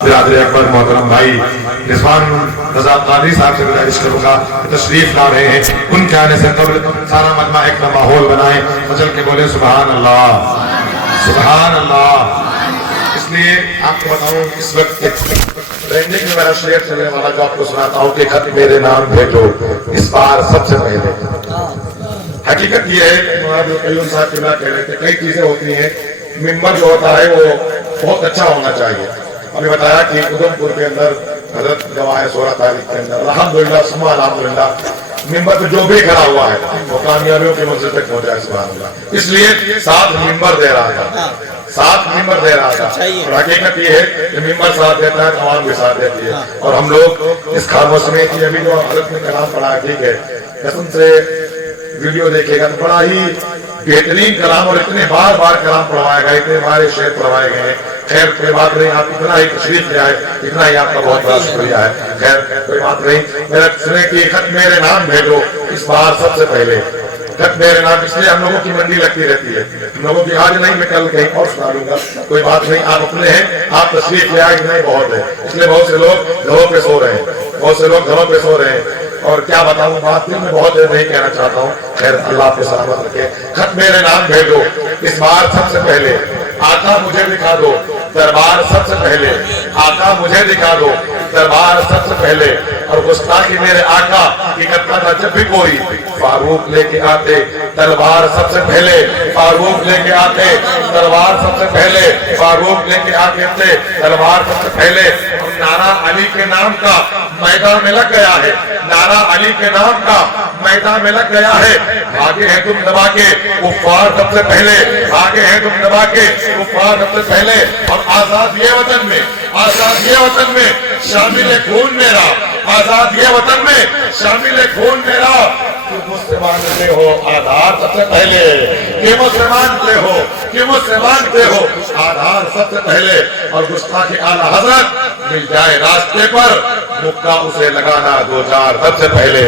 برادر اکبر محترم بھائی رضوان رضا قادری صاحب سے گزارش کروں گا تشریف لا رہے ہیں، ان کے آنے سے قبل سارا مجمع ایک ماحول بنائیں، مچل کے بولے سبحان اللہ سبحان اللہ۔ اس لیے آپ کو بتاؤں اس وقت رینڈنگ میں میرا شعر چلنے والا جو آپ کو سناتا ہوں کہ خط میرے نام بھیجو اس بار سب سے پہلے۔ حقیقت یہ ہے کہ مولانا قیوم صاحب قبلہ کہہ رہے تھے کئی چیزیں ہوتی ہیں، ممبر جو ہوتا ہے وہ بہت اچھا ہونا چاہیے۔ ہم نے بتایا کہ ادھم پور کے اندر حضرت گواہ 16 تاریخ کے اندر الحمدللہ ثم الحمدللہ ممبر پہ جو بھی کھڑا ہوا ہے وہ کامیابیوں کی منزل تک پہنچا ہے، سبحان اللہ۔ اس لیے ساتھ ممبر دے رہا تھا، ساتھ ممبر دے رہا تھا، اور حقیقت یہ ہے کہ ممبر ساتھ دیتا ہے عوام بھی ساتھ دیتی ہے۔ اور ہم لوگ اس خاموش میں کہ ابھی جو حضرت نے کلام پڑھا ٹھیک ہے، قسم سے ویڈیو دیکھے گا تو بڑا ہی بہترین کلام اور اتنے بار بار کلام پڑھوائے گئے، اتنے ہمارے شعر پڑھوائے گئے ہیں۔ خیر کوئی بات نہیں، آپ اتنا ہی تشریف لے آئے، اتنا ہی آپ کا بہت بڑا شکریہ ہے۔ خیر کوئی بات نہیں، میرا سنے کہ خط میرے نام بھیجو اس بار سب سے پہلے۔ خط میرے نام، اس لیے ہم لوگوں کی منڈی لگتی رہتی ہے، ہم لوگوں کی آج نہیں، میں کل کہیں اور سنا دوں گا، کوئی بات نہیں، آپ اپنے ہیں، آپ تشریف لے آئے، اتنا ہی بہت ہے۔ اس لیے بہت سے لوگ گھروں پہ سو رہے ہیں، بہت سے لوگ گھروں پہ سو رہے ہیں، اور کیا بتاؤں بات میں بہت نہیں کہنا چاہتا ہوں۔ خیر اللہ آپ کو سلامت رکھے۔ خط میرے نام بھیجو اس بار سب سے پہلے، آقا مجھے دکھا دو دربار سب سے پہلے، آقا مجھے دکھا دو دربار سب سے پہلے۔ اور گستاخی میرے آقا کی کرتا تھا جب بھی کوئی، فاروق لے کے آتے تلوار سب سے پہلے، فاروق لے کے آتے تلوار سب سے پہلے، فاروق لے کے آتے تلوار سب سے پہلے۔ نعرہ علی کے نام کا میدان میں لگ گیا ہے، نعرہ علی کے نام کا میدان میں لگ گیا ہے۔ آگے ہیں تم دبا کے کفار سب سے پہلے، آگے ہیں تم دبا کے کفار سب سے پہلے۔ اور آزاد یہ وطن میں، آزاد یہ وطن میں شامل خون میرا، آزاد یہ وطن میں شامل خون میرا۔ کہ مجھ سے مانگتے ہو آدھار سب سے پہلے، کہ مجھ سے مانگتے ہو، کہ مجھ سے مانگتے ہو آدھار سب سے پہلے۔ اور گستاخ اعلیٰ حضرت مل جائے راستے پر، مکہ اسے لگانا دو چار سب سے پہلے،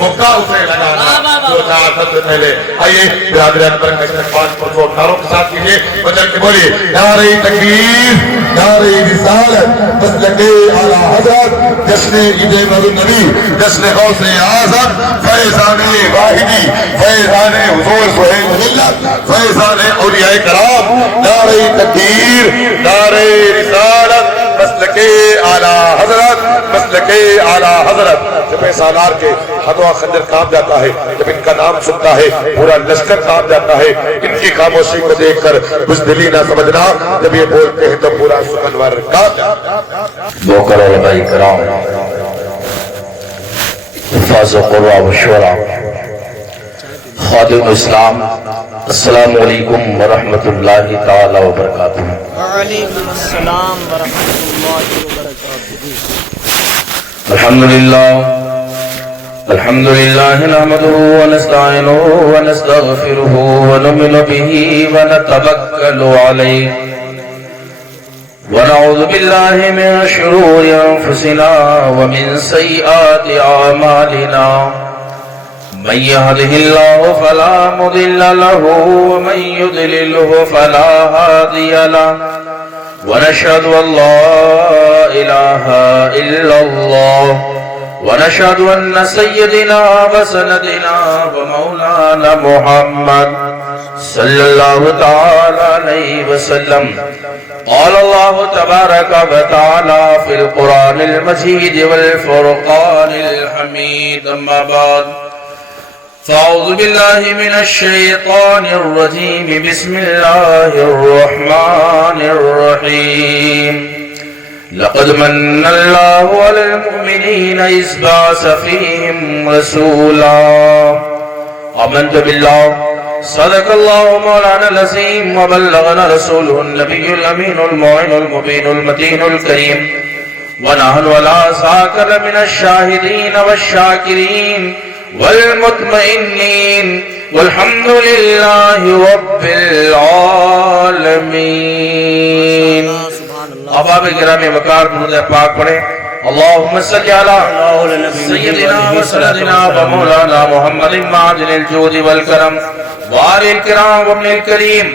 مکہ اسے لگانا دو چار سب سے پہلے۔ آئیے برادر اکبر کا استقبال پر نعروں کے ساتھ کیجیے، بچل کے بولیے نعرہ تکبیر، نعرہ رسالت، مسلک اعلیٰ حضرت، جشن عید مولد نبی، جشن غوث اعظم، فیضان واحدی، فیضان حضور سہیل ملت، فیضان اولیاء کرام۔ نعرہ تکبیر، نعرہ رسالت، مسلک اعلیٰ حضرت، مسلک اعلیٰ حضرت۔ جب سالار کے ہاتھوں خنجر کانپ جاتا ہے، جب ان کا نام سنتا ہے پورا لشکر کانپ جاتا ہے۔ ان کی خاموشی کو دیکھ کر بزدلی نہ سمجھنا، جب یہ بولتے ہیں تو پورا سکنور کانپ جاتا ہے۔ موقر علماء کرام، حفاظ قرآن و شورا، خادم اسلام، السلام علیکم ورحمۃ اللہ تعالی وبرکاتہ۔ وعلیکم السلام ورحمۃ اللہ وبرکاتہ۔ الحمد للہ نحمده ونستعینه ونستغفره ونؤمن به ونتوکل علیہ، ونعوذ باللہ من شرور انفسنا ومن سیئات اعمالنا، من يهده الله فلا مضل له ومن يضلله فلا هادي له، ونشهد ان لا اله الا الله، ونشهد ان سيدنا وسندنا ومولانا محمد صلی اللہ تعالی علیہ وسلم قال اللہ تبارک وتعالی فی القرآن المجید والفرقان الحمید، اما بعد فاعوذ باللہ من الشیطان الرجیم، بسم اللہ الرحمن الرحیم۔ لقد من اللہ علی المؤمنین اذ بعث فیہم رسولا، آمنت باللہ صدق اللہ مولانا العظیم وبلغنا رسولہ النبی الامین المعین المبین المتین الکریم، ونحن علی ذاک لمن الشاہدین والشاکرین والمطمئنین، والحمد للہ رب العالمین۔ احباب گرامی وقار درود پاک پڑھیں۔ اللہم صلی علی سیدنا و سندنا و مولانا محمد معدن الجود والکرم وآل الکرام وابن الکریم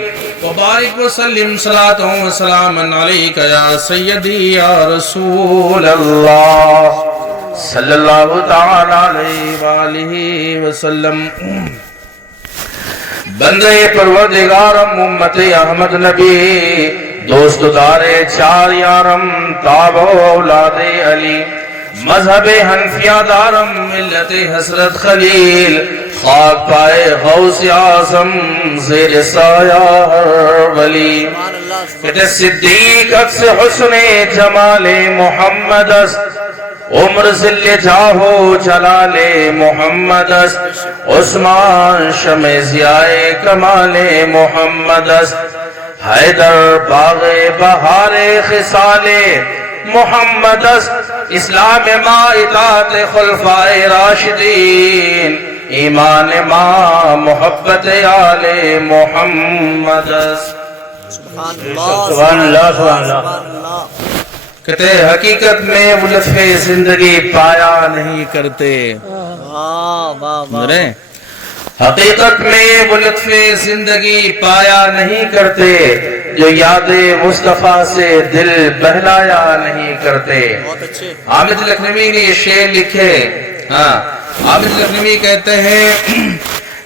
وبارک وسلم صلاۃ و سلام علیک یا سیدی یا رسول اللہ صلی اللہ تعالی علیہ وآلہ وسلم۔ بندے پروردگارم امت احمد نبی دوست دارے چار یارم تاب اولاد علی مذہب حنفیہ دارم ملت حضرت خلیل خاک پائے غوث اعظم زیر سایہ ہر ولی کہتے صدیق عکس حسن جمال محمد است عمر ذل جاہو جلال محمد است عثمان شمع ضیائے کمال محمد است حیدر باغ بہار خصال محمد است اسلام ما اطاعت خلفائے راشدین ایمان ما محبت آل محمد است۔ سبحان اللہ سبحان اللہ۔ کہتے حقیقت میں وہ لطف زندگی پایا نہیں کرتے، حقیقت میں وہ لطف زندگی پایا نہیں کرتے جو یاد مصطفیٰ سے دل بہلایا نہیں کرتے۔ حامد لکھنوی نے یہ شعر لکھے، حامد لکھنوی کہتے ہیں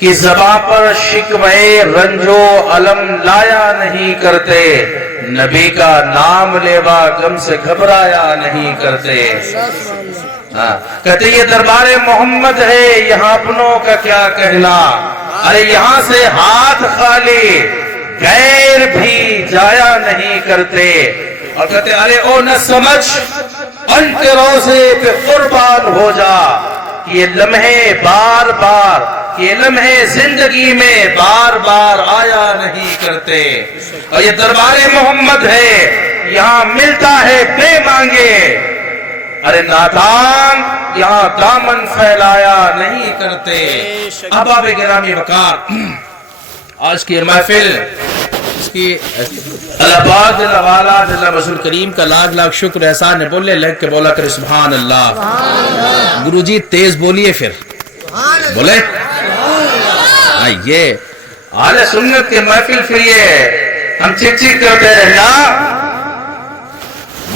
کہ زباں پر شکوے رنج و علم لایا نہیں کرتے، نبی کا نام لیوا غم سے گھبرایا نہیں کرتے۔ کہتے یہ دربار محمد ہے یہاں اپنوں کا کیا کہنا، ارے یہاں سے ہاتھ خالی غیر بھی جایا نہیں کرتے۔ اور کہتے ارے او نہ سمجھ ان کے روزے پہ قربان ہو جا، یہ لمحے بار بار، یہ لمحے زندگی میں بار بار آیا نہیں کرتے۔ اور یہ دربار محمد ہے یہاں ملتا ہے بے مانگے، ارے نادان یہاں دامن پھیلایا نہیں کرتے۔ احباب گرامی وقار، آج کی محفل اس کی اللہ پاک جل وعلا جل رسول کریم کا لاکھ لاکھ شکر احسان ہے۔ بولے لگ کے بولا کرے سبحان اللہ۔ گرو جی تیز بولیے پھر بولے یہ اہل سنت کے محفل پھر یہ ہم چک چک کرتے رہنا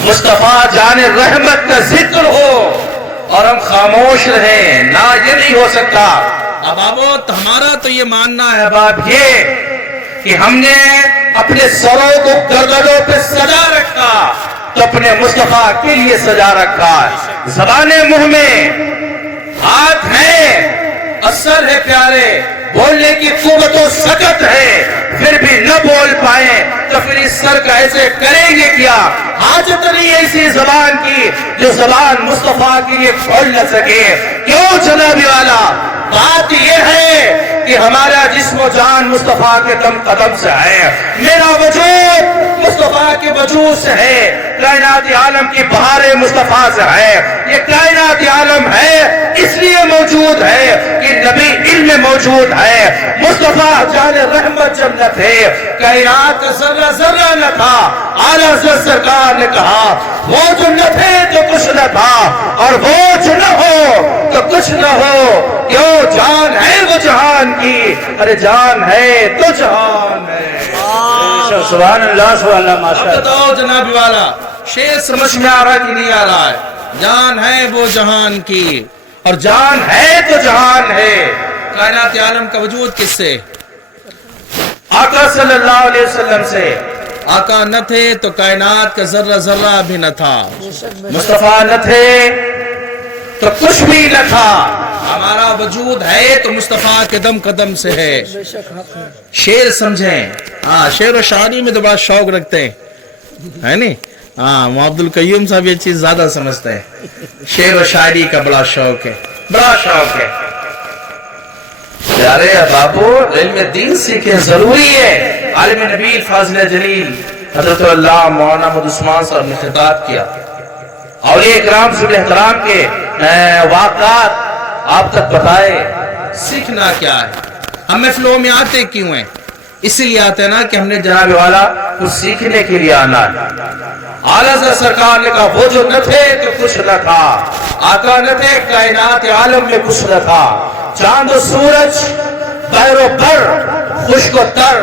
مصطفیٰ جان رحمت کا ذکر ہو اور ہم خاموش رہیں، نہ یہ نہیں ہو سکتا۔ اب آبو ہمارا تو یہ ماننا ہے اب یہ کہ ہم نے اپنے سروں کو گردنوں پہ سجا رکھا تو اپنے مصطفیٰ کے لیے سجا رکھا۔ زبان منہ میں ہاتھ ہے، اثر ہے پیارے، بولنے کی قوت و سکت ہے، پھر بھی نہ بول پائیں تو پھر اس سر کا ایسے کریں گے کیا؟ حاجت نہیں ایسی زبان کی جو زبان مصطفیٰ کے لیے کھول نہ سکے۔ کیوں جناب والا؟ بات یہ ہے کہ ہمارا جسم و جان مصطفیٰ کے دم قدم سے ہے، میرا وجود مصطفیٰ کے وجود سے ہے، کائنات عالم کی بہار مصطفیٰ سے ہے۔ یہ کائنات عالم ہے اس لیے موجود ہے کہ نبی علم موجود ہے۔ مصطفیٰ جان رحمت جب نہ تھے، کائنات کا ذرہ ذرہ نہ تھا، اعلیٰ حضرت سرکار نے کہا وہ جو نہ تھے تو کچھ نہ تھا، اور وہ جو نہ ہو تو کچھ نہ ہو۔ کیوں؟ جان ہے وہ جہان کی، ارے جان ہے تو جہان ہے۔ سبحان اللہ سبحان اللہ ماشاء اللہ۔ بتاؤ جناب والا شعر سمجھ میں آ رہا کہ نہیں آ رہا ہے؟ جان ہے وہ جہان کی اور جان ہے تو جہان ہے۔ کائنات عالم کا وجود کس سے؟ آقا صلی اللہ علیہ وسلم سے۔ آقا نہ تھے تو کائنات کا ذرہ ذرہ بھی نہ تھا، مصطفیٰ نہ تھے تو کچھ بھی نہ تھا۔ ہمارا وجود ہے تو مصطفیٰ کے دم قدم سے ہے۔ شعر سمجھیں، شعر و شاعری میں تو بڑا شوق رکھتے ہیں، ہے نہیں؟ عبد القیوم صاحب یہ چیز زیادہ سمجھتے ہیں، شعر و شاعری کا بڑا شوق ہے، بڑا شوق ہے۔ پیارے بابو علم دین سیکھیں، ضروری ہے۔ عالم نبی فاضل جلیل حضرت اللہ مولانا محمد عثمان صاحب نے خطاب کیا، اولیاء اکرام سے احترام کے واقعات آپ تک بتائے۔ سیکھنا کیا ہے؟ ہم محفلوں میں آتے کیوں ہیں؟ اس لیے آتے ہیں نا کہ ہم نے جناب والا کچھ سیکھنے کے لیے آنا ہے۔ اعلیٰ حضرت سرکار نے کہا وہ جو نہ تھے تو کچھ نہ تھا، آقا نہ تھے کائنات عالم میں کچھ نہ تھا، چاند و سورج بحر و بر خشک و تر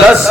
10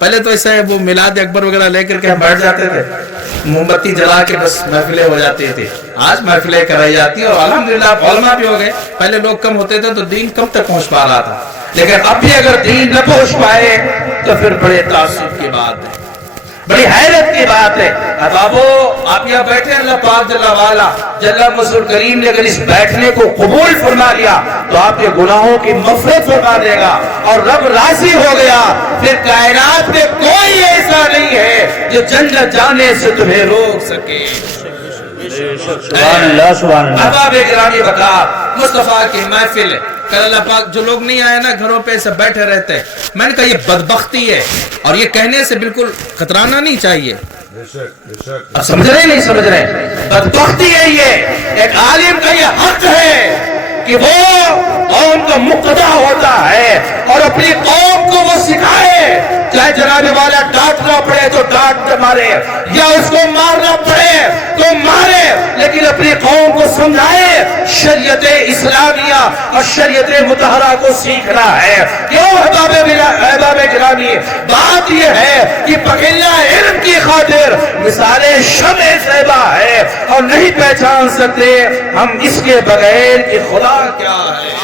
پہلے تو ایسا ہے وہ میلاد اکبر وغیرہ لے کر کے ہم بیٹھ جاتے تھے, موم بتی جلا کے بس محفلیں ہو جاتی تھی. آج محفلیں کرائی جاتی ہے اور الحمدللہ علماء بھی ہو گئے. پہلے لوگ کم ہوتے تھے تو دین کم تک پہنچ پا رہا تھا, لیکن اب بھی اگر دین نہ پہنچ پائے تو پھر بڑے تعصب کی بات ہے, بڑی حیرت کی بات ہے. احبابو آپ یہاں بیٹھے, اللہ پاک جل وعلا جل مصر کریم نے اگر اس بیٹھنے کو قبول فرما لیا تو آپ کے گناہوں کی مغفرت فرما دے گا, اور رب راضی ہو گیا پھر کائنات میں کوئی ایسا نہیں ہے جو جنت جانے سے تمہیں روک سکے. سبحان اللہ سبحان اللہ. احباب گرامی بتا, مصطفیٰ کی محفل ہے, کل اللہ پاک جو لوگ نہیں آئے نا گھروں پہ ایسے بیٹھے رہتے ہیں, میں نے کہا یہ بدبختی ہے, اور یہ کہنے سے بالکل خطرانا نہیں چاہیے. اب سمجھ رہے نہیں سمجھ رہے, بدبختی ہے یہ. ایک عالم کا یہ حق ہے کہ وہ قوم کا مقتدا ہوتا ہے اور اپنی قوم کو وہ سکھائے, چاہے جناب والا ڈانٹنا پڑے تو ڈانٹ مارے یا اس کو مارنا پڑے تو مارے, لیکن اپنی قوم کو سمجھائے شریعت اسلامیہ اور شریعت مطہرہ کو سیکھنا ہے. کیوں احباب گرامی, بات یہ ہے کہ پکیلا علم کی خاطر مثال شمع زیبا ہے اور نہیں پہچان سکتے ہم اس کے بغیر کہ خدا کیا ہے.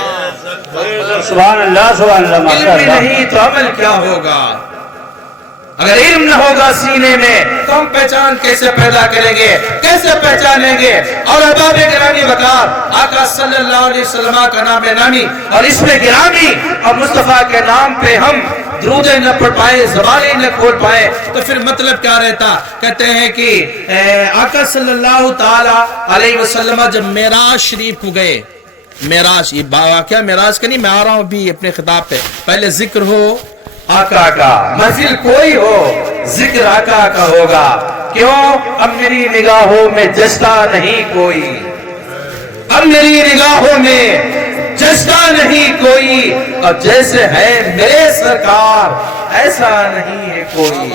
سبحان اللہ سبحان اللہ. ماشاء علم اللہ. نہیں تو عمل کیا ہوگا؟ اگر علم نہ ہوگا سینے میں تو ہم پہچان کیسے پیدا کریں گے, کیسے پہچانیں گے؟ اور احباب گرامی وقار, آقا صلی اللہ علیہ وسلم کا نام نامی اور اس میں گرامی اور مصطفیٰ کے نام پہ ہم درودیں نہ پڑھ پائے, زبانیں نہ کھول پائے تو پھر مطلب کیا رہتا؟ کہتے ہیں کہ آقا صلی اللہ تعالی علیہ وسلم جب معراج شریف کو گئے, معراج یہ واقعہ معراج کا نہیں, میں آ رہا ہوں بھی اپنے خطاب پہ, پہلے ذکر ہو آقا کا, محفل کوئی ہو ذکر آقا کا ہوگا. کیوں؟ اب میری نگاہوں میں جچتا نہیں کوئی, اب میری نگاہوں میں جچتا نہیں کوئی, اور جیسے ہے میرے سرکار ایسا نہیں ہے کوئی.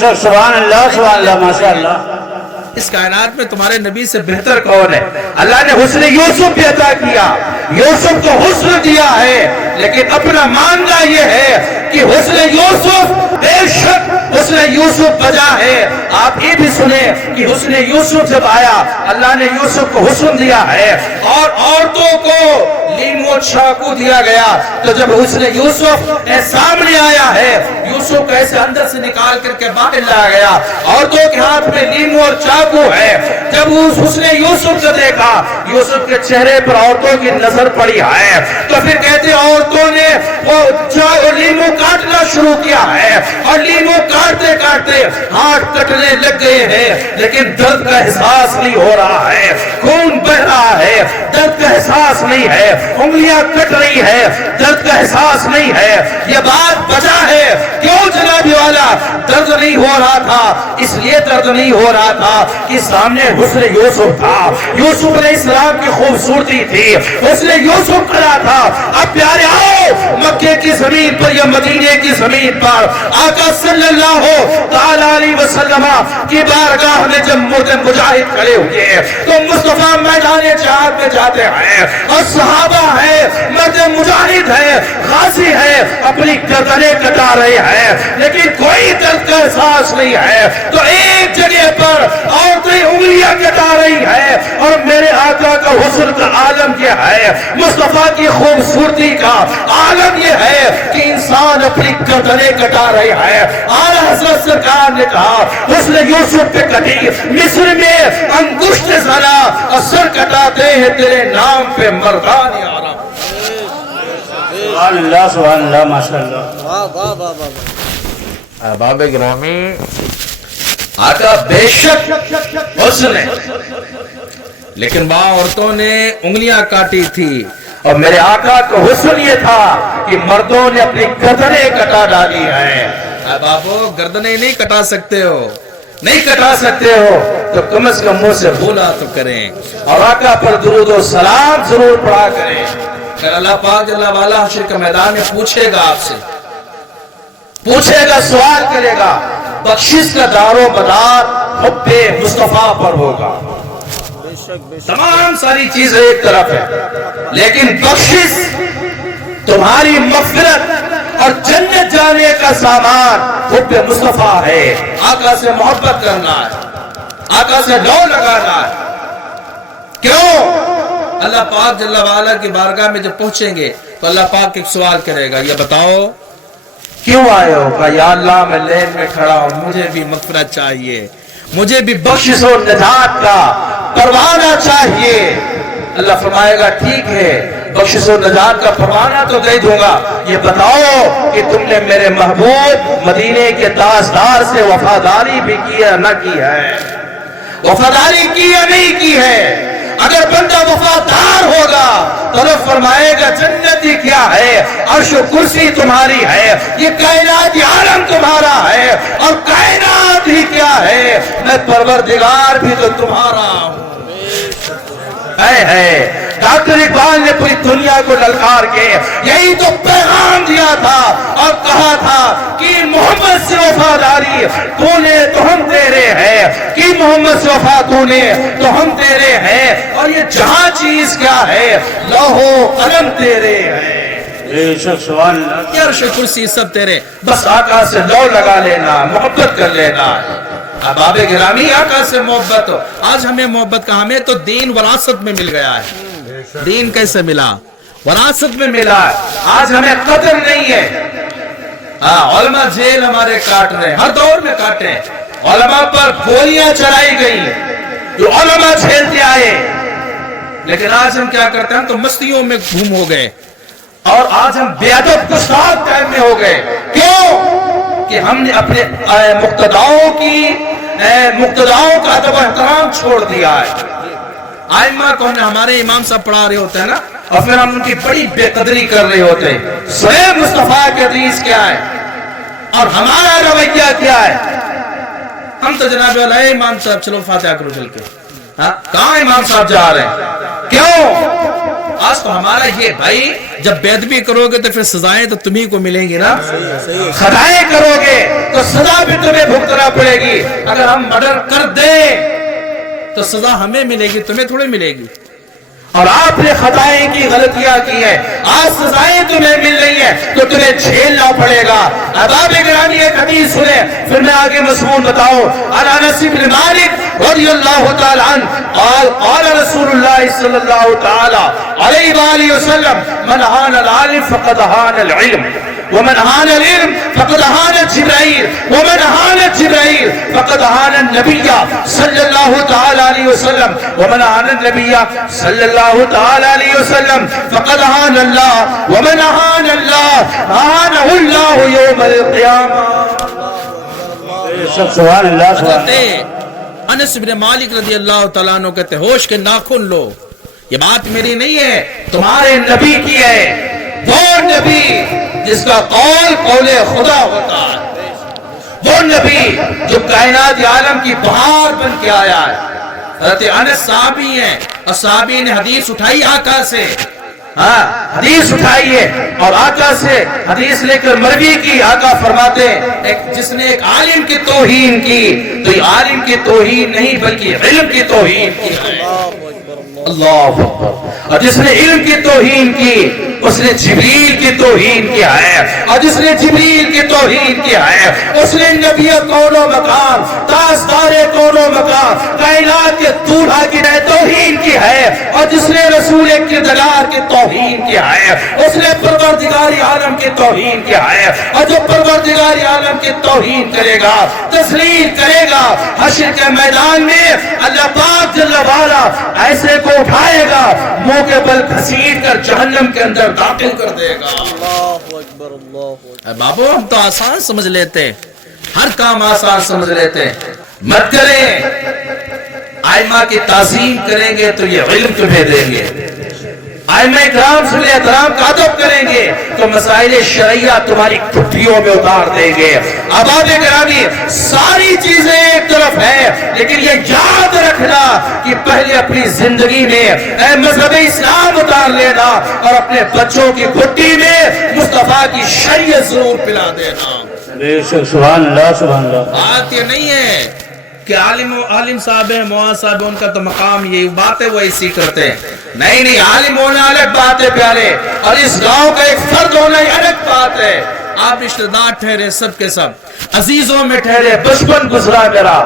سبحان اللہ سبحان اللہ. ماشاء اللہ. اس کائنات میں تمہارے نبی سے بہتر کون ہے؟ اللہ نے حسن یوسف بھی عطا کیا, یوسف کو حسن دیا ہے, لیکن اپنا ماننا یہ ہے کہ حسن یوسف بے شک حسن یوسف بجا ہے. آپ یہ بھی سنیں کہ حسن یوسف جب آیا اللہ نے یوسف کو حسن دیا ہے اور عورتوں کو لیمو چاقو دیا گیا, تو جب حسن یوسف سامنے آیا ہے یوسف کو ایسے اندر سے نکال کر کے باہر لایا گیا, عورتوں کے ہاتھ میں لیمو اور چاقو ہے. جب اس حسن یوسف کو دیکھا, یوسف کے چہرے پر عورتوں کی نظر پڑی ہے, تو پھر کہتے عورتوں نے وہ لیمو کاٹنا شروع کیا ہے, اور لیمو کاٹتے کاٹتے ہاتھ کٹنے لگ گئے ہیں, لیکن درد کا احساس نہیں ہو رہا ہے, خون بہ رہا ہے, درد کا احساس نہیں ہے, انگلیاں کٹ رہی ہے, درد کا احساس نہیں ہے. یہ بات وجہ ہے کیوں جناب والا درد نہیں ہو رہا تھا, اس لیے درد نہیں ہو رہا تھا کہ سامنے حسن یوسف تھا, یوسف علیہ السلام کی خوبصورتی تھی, حسن یوسف کھڑا تھا. اب پیارے آؤ مکے کی زمین پر یا مدینے کی زمین پر آقا صلی اللہ تعالی علیہ وسلم کی بارگاہ میں جب مرد مجاہد کھڑے ہوئے تو مصطفیٰ میدان جہاد میں جاتے ہیں اور صحابہ ہے, مرد مجاہد ہے, غازی ہے, اپنی گردنیں کٹا رہے ہیں, لیکن کوئی درد کا احساس نہیں ہے. تو ایک جگہ پر عورتیں انگلیاں کٹا رہی ہے, اور میرے آقا کا حسن کا عالم کیا ہے, مصطفیٰ کی خوبصورتی کا عالم یہ ہے کہ انسان اپنی گردنیں کٹا رہے ہیں. اعلیٰ حضرت سرکار نے کہا حسن یوسف پہ کٹی مصر میں انگشت زنا, اور سر کٹاتے ہیں تیرے نام پہ مردان عالم. سبحان اللہ سبحان اللہ. ماشاء اللہ. واہ واہ واہ واہ. احباب گرامی, آقا بے شک حسن ہے, لیکن وہاں عورتوں نے انگلیاں کاٹی تھی, اور میرے آقا کا حسن یہ تھا کہ مردوں نے اپنی گردنیں کٹا ڈالی ہیں. احبابو گردنیں نہیں کٹا سکتے ہو, نہیں کٹا سکتے ہو تو کم از کم منہ سے بھولا تو کریں, اور آقا پر درود و سلام ضرور پڑھا کریں. اگر اللہ پاک جل وعلا حشر کے میدان میں پوچھے گا, آپ سے پوچھے گا, سوال کرے گا, بخشش کا دار و مدار حب مصطفیٰ پر ہوگا. تمام ساری چیزیں ایک طرف ہے, لیکن بخشش تمہاری مغفرت اور جنت جانے کا سامان حب مصطفیٰ ہے. آقا سے محبت کرنا ہے, آقا سے لو لگانا ہے. کیوں؟ اللہ پاک جل وعلا کی بارگاہ میں جب پہنچیں گے تو اللہ پاک ایک سوال کرے گا, یہ بتاؤ کیوں آئے ہو؟ کہا یا اللہ میں لین میں کھڑا ہوں, مجھے بھی مغفرت چاہیے, مجھے بھی بخشش و نجات کا پروانہ چاہیے. اللہ فرمائے گا ٹھیک ہے, بخشش و نجات کا پروانہ تو دے دوں گا, یہ بتاؤ کہ تم نے میرے محبوب مدینے کے تاجدار سے وفاداری بھی کی یا نہ کی ہے؟ وفاداری کی یا نہیں کی ہے؟ اگر بندہ وفادار ہوگا تو رب فرمائے گا جنت ہی کیا ہے, عرش و کرسی تمہاری ہے, یہ کائنات عالم تمہارا ہے, اور کائنات ہی کیا ہے, میں پروردگار بھی تو تمہارا ہوں. ہے ڈاکٹر اقبال نے پوری دنیا کو للکار کے یہی تو پیغام دیا تھا اور کہا تھا کہ محمد سے وفاداری تو نے تو ہم تیرے ہیں, کہ محمد سے وفا تو نے تو ہم تیرے ہیں, اور یہ جہاں چیز کیا ہے, لوح و قلم تیرے ہیں, سبحان اللہ. عرش و کرسی سب تیرے. بس آقا سے لو لگا لینا, محبت کر لینا. احباب گرامی, آقا سے محبت ہو. آج ہمیں محبت کا, ہمیں تو دین وراثت میں مل گیا ہے. دین کیسے ملا؟ وراثت میں ملا ہے. آج ہمیں قدر نہیں ہے. علماء جیل ہمارے کاٹ رہے ہیں, ہر دور میں کاٹے ہیں. علماء پر گولیاں چلائی گئی جو علماء جھیلتے آئے, لیکن آج ہم کیا کرتے ہیں, ہم تو مستیوں میں گھوم ہو گئے, اور آج ہم بے ادب گستاخ ٹائم میں ہو گئے. کیوں؟ کہ ہم نے اپنے مقتداؤں کا ادب و احترام چھوڑ دیا ہے. آئمہ کو ہمارے امام صاحب پڑھا رہے ہوتے ہیں نا, اور پھر ہم ان کی بڑی بے قدری کر رہے ہوتے ہیں. سوئے مصطفیٰ کی حدیث کیا ہے اور ہمارا رویہ کیا ہے؟ ہم تو جناب والا امام صاحب چلو فاتحہ کرو چل کے, کہاں امام صاحب جا رہے ہیں؟ کیوں؟ آج تو ہمارا یہ بھائی, جب بے ادبی کرو گے تو پھر سزائیں تو تمہیں کو ملیں گی نا, خطائیں کرو گے تو سزا بھی تمہیں بھگتنا پڑے گی. اگر ہم مرڈر کر دیں تو سزا ہمیں ملے گی, تمہیں تھوڑے ملے گی. اور آپ نے خطائیں کی, غلطیاں کی ہیں, آج سزائیں تمہیں مل رہی ہیں تو تمہیں جھیلنا پڑے گا. احباب گرامی ایک حدیث سنیں, پھر میں آگے مضمون بتاؤں. عن انس بن مالک رضی اللہ تعالی عنہ قال قال رسول اللہ صلی اللہ تعالی علیہ وآلہ وسلم من هان العالم فقد هان العلم ومن هان العلم فقد هان جبرائيل ومن هان جبرائيل فقد هان النبي صلى الله تعالى عليه وسلم ومن هان النبي صلى الله تعالى عليه وسلم فقد هان الله ومن هان الله هانه الله يوم القيامة. سبحان اللہ, سبحان اللہ. انس بن مالک رضی اللہ تعالیٰ عنہ کہتے ہوش کے ناخن لو, یہ بات میری نہیں ہے, تمہارے نبی کی ہے. وہ نبی جس کا قول قول خدا ہوتا ہے, وہ نبی جو کائنات عالم کی بہار بن کے آیا ہے. حضرت انس صحابی ہیں, اور صحابی نے حدیث اٹھائی آقا سے, حدیث اٹھائی ہے اور آقا سے حدیث لے کر مروی کی. آقا فرماتے ہیں جس نے ایک عالم کی توہین کی تو یہ عالم کی توہین نہیں بلکہ علم کی توہین کی ہے. اللہ اکبر. اور جس نے علم کی توہین کی اس نے جبریل کی توہین کیا ہے, اور جس نے جبریل کی توہین کیا ہے اس نے نبی کون و مقام, تاجدار کون و مقام, کائنات کے دولہا کی توہین کی ہے, اور جس نے رسول کردگار کی توہین کیا ہے اس نے پروردگار عالم کی توہین کیا ہے. اور جو پروردگار عالم کی توہین کرے گا, تسلیم کرے گا, حشر کے میدان میں اللہ پاک جل وعلا ایسے کو اٹھائے گا, منہ کے بل گھسیٹ کر جہنم کے اندر داخل کر دے گا. اللہ اکبر, اللہ اکبر. بابو ہم تو آسان سمجھ لیتے, ہر کام آسان سمجھ لیتے. مت کریں, آئمہ کی تعظیم کریں گے تو یہ علم تمہیں دیں گے. آئمہ اکرام سے احترام کا ادب کریں گے تو مسائل شرعیہ تمہاری کھٹیوں میں اتار دیں گے. احباب گرامی, ساری چیزیں ایک طرف ہیں, لیکن یہ یاد رکھنا کہ پہلے اپنی زندگی میں مذہب اسلام اتار لینا, اور اپنے بچوں کی گھٹی میں مصطفیٰ کی شریعت ضرور پلا دینا. سبحان اللہ, سبحان اللہ. بات یہ نہیں ہے کہ عالم صاحب ہیں, معاذ صاحب, ان کا تو مقام یہی بات ہے, وہ ایسی کرتے ہیں. نہیں, عالم ہونا الگ بات ہے پیارے, اور اس گاؤں کا ایک فرد ہونا الگ بات ہے. آپ رشتہ دار ٹھہرے سب کے سب، عزیزوں میں ٹھہرے، بچپن گزرا میرا،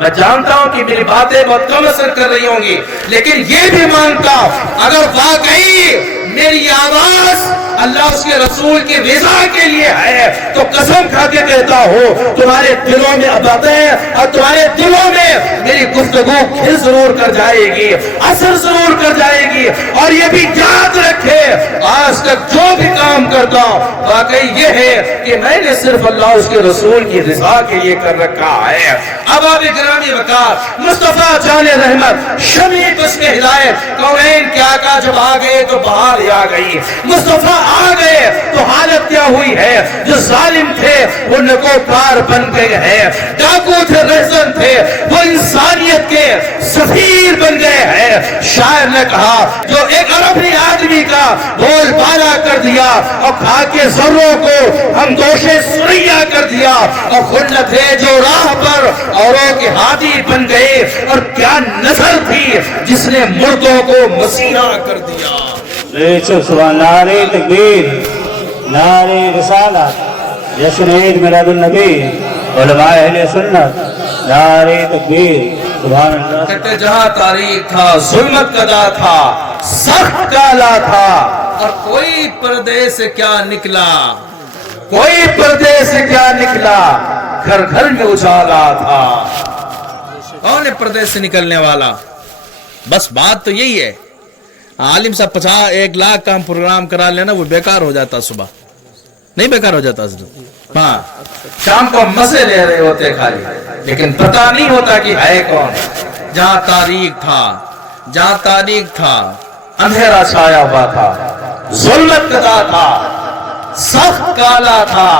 میں جانتا ہوں کہ میری باتیں بہت کم اثر کر رہی ہوں گی، لیکن یہ بھی مانتا ہوں اگر واقعی میری آواز اللہ اس کے رسول کی رضا کے لیے ہے تو قسم کھا کے کہتا ہوں تمہارے دلوں میں باتیں اور تمہارے دلوں میں میری گفتگو کھل ضرور کر جائے گی، اثر ضرور کر جائے گی۔ اور یہ بھی یاد رکھے آج تک جو بھی کام کرتا ہوں واقعی یہ ہے کہ میں نے صرف اللہ اس کے رسول کی رضا کے لیے کر رکھا ہے۔ اب آپ گرامی وقار مصطفیٰ جان رحمت شمع بس کے ہدایت کونین کیا کا جب آ گئے تو بہار آ گئی، مصطفیٰ آ گئے تو حالت کیا ہوئی ہے، جو ظالم تھے وہ نکوکار بن گئے ہیں، ڈاکو تھے رہزن تھے وہ انسانیت کے سفیر بن گئے ہیں۔ شاعر نے کہا جو ایک عربی آدمی کا بول بالا کر دیا اور کھا کے ذروں کو ہم دوشے سریا کر دیا، اور خلت ہے جو راہ پر اوروں کے ہادی بن گئے، اور کیا نسل تھی جس نے مردوں کو مسیحا کر دیا۔ سبحان نعرہ تکبیر، نعرہ رسالت، جشن عید میلاد النبی، علماء اہل سنت، نعرہ تکبیر، سبحان اللہ۔ کہتے جہاں تاریخ تھا ظلمت قضا تھا سخت کالا تھا، اور کوئی پردے سے کیا نکلا، کوئی پردے سے کیا نکلا، گھر گھر میں اجالا تھا۔ کون ہے پردے سے نکلنے والا؟ بس بات تو یہی ہے، عالم صاحب 1,00,000 کا ہم پروگرام کرا لینا وہ بیکار ہو جاتا، صبح نہیں بیکار ہو جاتا حضرت، ہاں شام کو مزے لے رہے ہوتے خالی، لیکن پتہ نہیں ہوتا کہ ہے کون۔ جہاں تاریخ تھا، جہاں تاریخ تھا اندھیرا چھایا ہوا تھا، ظلمت قضا تھا، سخت کالا تھا،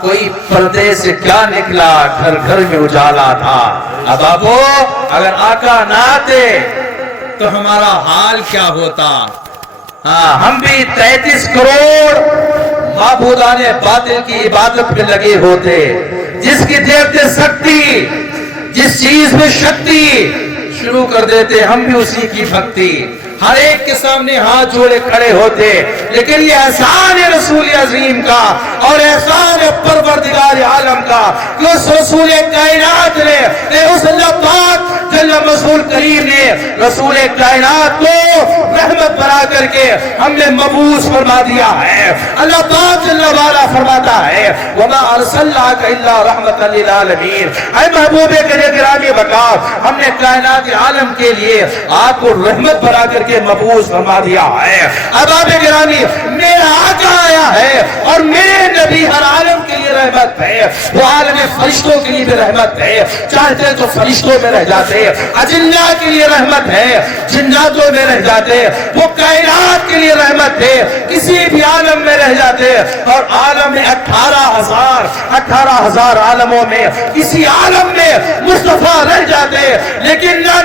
کوئی پردے سے کیا نکلا، گھر گھر میں اجالا تھا۔ اب ابو اگر آقا نہ آتے تو ہمارا حال کیا ہوتا؟ ہاں ہم بھی 33 کروڑ معبودان باطل کی عبادت میں لگے ہوتے، جس کی دیکھتے سکتی، جس چیز میں شکتی شروع کر دیتے ہم بھی اسی کی بھکتی، ہر ایک کے سامنے ہاتھ جوڑے کھڑے ہوتے۔ لیکن یہ احسان ہے رسول عظیم کا اور احسان ہے پروردگار عالم کا کہ اس رسول کائنات نے، اس اللہ پاک جل رسول کریم نے رسول کائنات کو رحمت بنا کر کے ہم نے مبعوث فرما دیا ہے۔ اللہ پاک جل وعلا فرماتا ہے وَمَا أَرْسَلْنَاكَ إِلَّا رَحْمَةً لِلْعَالَمِينَ، اے محبوب گرامی وقار ہم نے کائنات عالم کے لیے آپ کو رحمت بنا کر کے مبعوث فرما دیا ہے۔ اب آپ گرامی میرا آقا آیا ہے اور میرے نبی ہر عالم کے لیے رحمت ہے، وہ عالم فرشتوں کے لیے بھی رحمت ہے، چاہتے تو فرشتوں میں رہ جاتے، اجنہ کے لیے رحمت ہے، جناتوں میں رہ جاتے، وہ کائنات کے لیے رحمت ہے، کسی بھی عالم میں رہ جاتے، اور عالم میں 18,000 عالموں میں کسی عالم میں مصطفیٰ رہ جاتے، لیکن نہ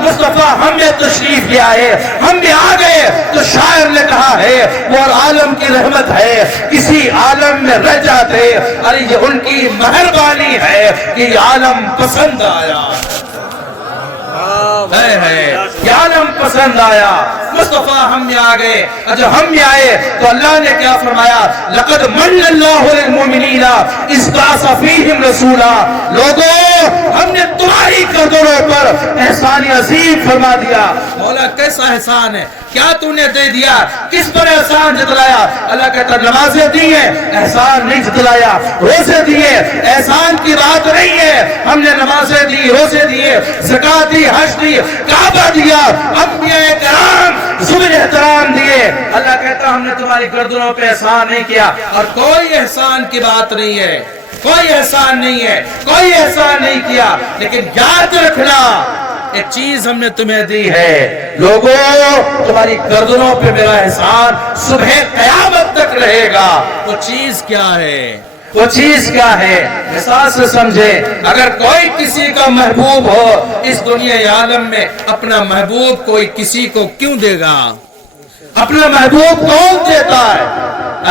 مصطفیٰ ہم میں تشریف لے آئے، ہم بھی آ گئے تو شاعر نے کہا ہے وہ عالم کی رحمت ہے، کسی عالم میں رہ جاتے، ارے یہ ان کی مہربانی ہے کہ یہ عالم پسند آیا ہے، یہ عالم پسند آیا، مصطفیٰ ہم میں آ گئے۔ اور جب ہم میں آئے تو اللہ نے کیا فرمایا؟ لَقَدْ مَنَّ اللَّهُ لِلْمُؤْمِنِينَ إِذْ بَعَثَ فِيهِمْ رَسُولًا، لوگوں ہم نے تمہاری گردنوں پر احسان عظیم فرما دیا۔ مولا کیسا احسان ہے، کیا تو نے دے دیا، کس پر احسان جتلایا؟ اللہ کہتا نمازیں دی ہیں، احسان نہیں جتلایا، روزے دیے، احسان کی بات نہیں ہے، ہم نے نمازیں دی، روزے دیے، زکات دی، حج دی، کعبہ دیا، انبیاء کرام زبر احترام دیے، اللہ کہتا ہم نے تمہاری گردنوں پہ احسان نہیں کیا۔ اور کوئی احسان کی بات نہیں ہے، کوئی احسان نہیں ہے، کوئی احسان نہیں کیا، لیکن یاد رکھنا ایک چیز ہم نے تمہیں دی ہے، لوگوں تمہاری گردنوں پہ میرا احسان صبح قیامت تک رہے گا۔ وہ چیز کیا ہے؟ وہ چیز کیا ہے؟ مثال سے سمجھے، اگر کوئی کسی کا محبوب ہو اس دنیا عالم میں، اپنا محبوب کوئی کسی کو کیوں دے گا؟ اپنا محبوب کون دیتا ہے؟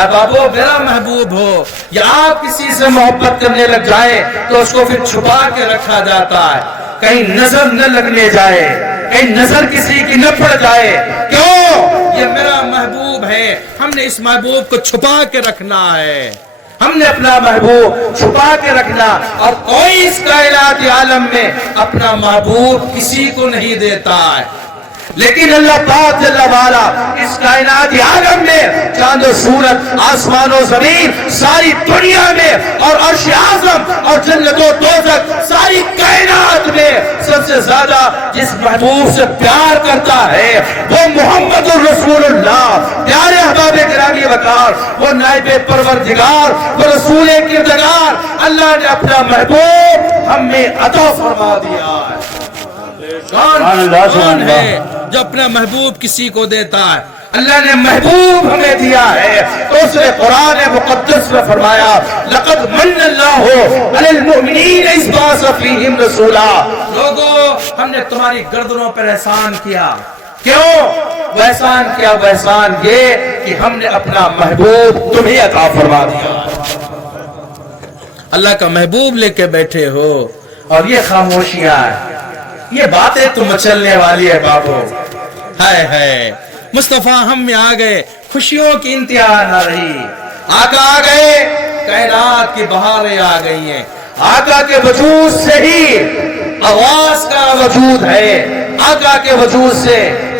اے بابو میرا محبوب ہو، یا آپ کسی سے محبت کرنے لگ جائیں تو اس کو پھر چھپا کے رکھا جاتا ہے، کہیں نظر نہ لگنے جائے، کہیں نظر کسی کی نہ پڑ جائے، کیوں؟ یہ میرا محبوب ہے، ہم نے اس محبوب کو چھپا کے رکھنا ہے۔ ہم نے اپنا محبوب چھپا کے رکھنا، اور کوئی اس کائنات عالم میں اپنا محبوب کسی کو نہیں دیتا ہے، لیکن اللہ پاک جل وعلا اس کائنات عالم میں چاند و سورج، آسمان و زمین، ساری دنیا میں، اور عرش اعظم اور جنت و دوزخ، ساری کائنات میں سب سے زیادہ جس محبوب سے پیار کرتا ہے وہ محمد الرسول اللہ، پیارے احباب گرامی وقار، وہ نائب پروردگار، وہ رسول کردگار، اللہ نے اپنا محبوب ہم میں عطا فرما دیا ہے۔ کون ہے جو اپنا محبوب کسی کو دیتا ہے؟ اللہ نے محبوب ہمیں دیا ہے، تو اس نے قرآن مقدس میں فرمایا لقد من اللہ علی المؤمنین اذ بعث فیہم رسولا، لوگو ہم نے تمہاری گردنوں پر احسان کیا، کیوں وہ احسان کیا؟ وہ احسان یہ کہ ہم نے اپنا محبوب تمہیں عطا فرما دیا۔ اللہ کا محبوب لے کے بیٹھے ہو اور یہ خاموشیاں ہیں، یہ باتیں تو مچلنے والی ہے بابو، ہے مصطفیٰ ہم میں آ گئے، خوشیوں کی انتہا نہ رہی، آقا آ گئے، کائنات کی بہاریں آ گئی ہیں، آقا کے وجود سے ہی آواز کا وجود ہے، آقا کے وجود سے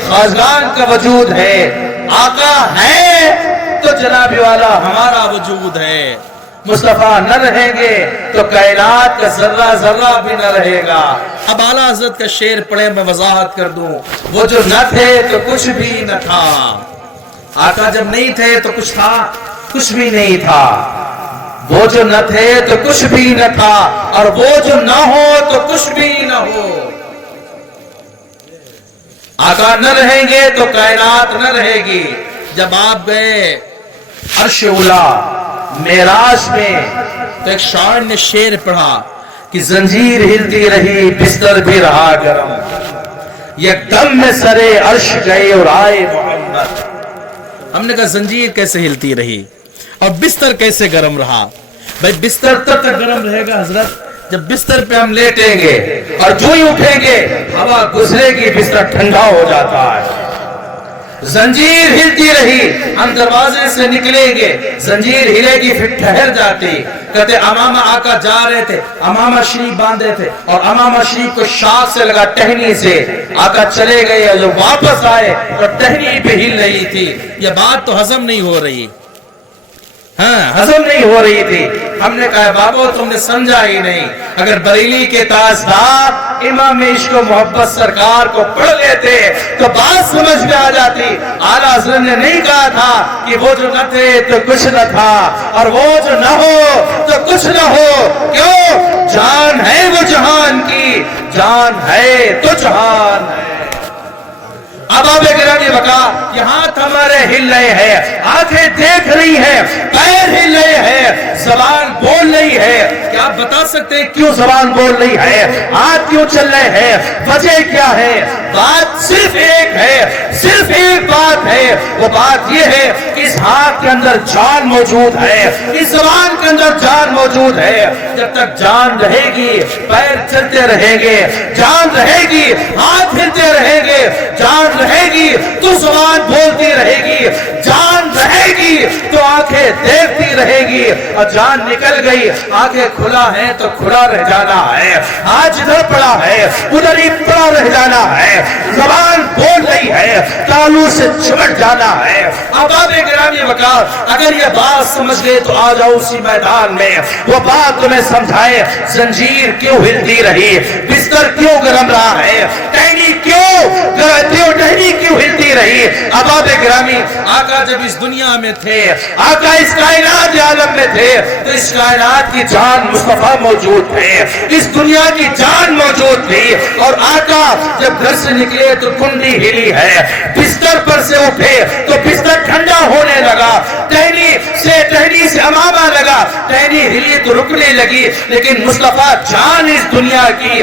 خاصگان کا وجود ہے، آقا ہے تو جناب والا ہمارا وجود ہے، مصطفیٰ نہ رہیں گے تو کائنات کا ذرہ ذرہ بھی نہ رہے گا۔ اب اعلیٰ حضرت کا شعر پڑھے میں وضاحت کر دوں، وہ جو نہ تھے تو کچھ بھی نہ تھا، آقا جب نہیں تھے تو کچھ تھا؟ کچھ بھی نہیں تھا، وہ جو نہ تھے تو کچھ بھی نہ تھا، اور وہ جو نہ ہو تو کچھ بھی نہ ہو، آقا نہ رہیں گے تو کائنات نہ رہے گی۔ جب آپ گئے عرش اولا معراج میں تو ایک شاعر نے شعر پڑھا کہ زنجیر ہلتی رہی بستر بھی رہا گرم، یک دم میں سرے عرش گئے اور آئے محمد۔ ہم نے کہا زنجیر کیسے ہلتی رہی اور بستر کیسے گرم رہا؟ بھائی بستر تب تک گرم رہے گا حضرت جب بستر پہ ہم لیٹیں گے اور جو ہی اٹھیں گے ہوا گزرے گی، بستر ٹھنڈا ہو جاتا ہے۔ زنجیر ہلتی رہی، ہم دروازے سے نکلیں گے، زنجیر ہلے گی پھر ٹھہر جاتی۔ کہتے امامہ آقا جا رہے تھے، امامہ شریف باندھے تھے اور امامہ شریف کو شاخ سے لگا ٹہنی سے، آقا چلے گئے اور جب واپس آئے تو ٹہنی پہ ہل رہی تھی۔ یہ بات تو ہضم نہیں ہو رہی، ہضم نہیں ہو رہی تھی۔ ہم نے کہا بابو تم نے سمجھا ہی نہیں، اگر بریلی کے تاجدار امام عشق و محبت سرکار کو پڑھ لیتے تو بات سمجھ میں آ جاتی۔ اعلیٰ حضرت نے نہیں کہا تھا کہ وہ جو نہ تھے تو کچھ نہ تھا، اور وہ جو نہ ہو تو کچھ نہ ہو، کیوں؟ جان ہے وہ جہان کی، جان ہے تو جہان ہے۔ اب آپ گرامی وقار، یہ ہاتھ ہمارے ہل رہے ہیں، آنکھیں دیکھ رہی ہیں، پیر ہل رہے ہیں، زبان بول رہی ہے، کیا آپ بتا سکتے ہیں کیوں زبان بول رہی ہے؟ ہاتھ کیوں چل رہے ہیں؟ وجہ کیا ہے؟ بات صرف ایک ہے، صرف ایک بات ہے، وہ بات یہ ہے کہ اس ہاتھ کے اندر جان موجود ہے، اس زبان کے اندر جان موجود ہے۔ جب تک جان رہے گی پیر چلتے رہیں گے، جان رہے گی ہاتھ ہلتے رہیں گے، جان رہے گی تو زبان بولتی رہے گی، جان رہے گی تو آنکھیں دیکھتی رہے گی، اور جان نکل گئی آنکھیں کھلا ہے تو کھلا رہ جانا ہے، آج ادھر پڑا ہے ادھر ہی پڑا رہ جانا ہے، زبان بول رہی ہے تالو سے چمٹ جانا ہے۔ اب آپ گرامی وقار، اگر یہ بات سمجھ گئے تو آ جاؤ اسی میدان میں، وہ بات تمہیں سمجھائے زنجیر کیوں ہلتی رہی، بستر کیوں گرم رہا ہے، ٹہنی کیوں ہلتی رہی۔ اب آپ گرامی، آقا جب اس دنیا میں تھے، آقا اس کائنات عالم میں تھے تو اس کائنات کی جان مصطفیٰ موجود تھے، اس دنیا کی جان موجود تھی، اور آقا جب گھر سے نکلے تو کنڈی ہلی ہے، بستر پر سے اٹھے تو بستر ٹھنڈا ہونے لگا، ٹہنی سے امامہ لگا، ٹہنی ہلی تو رکنے لگی، لیکن مصطفیٰ جان اس دنیا کی،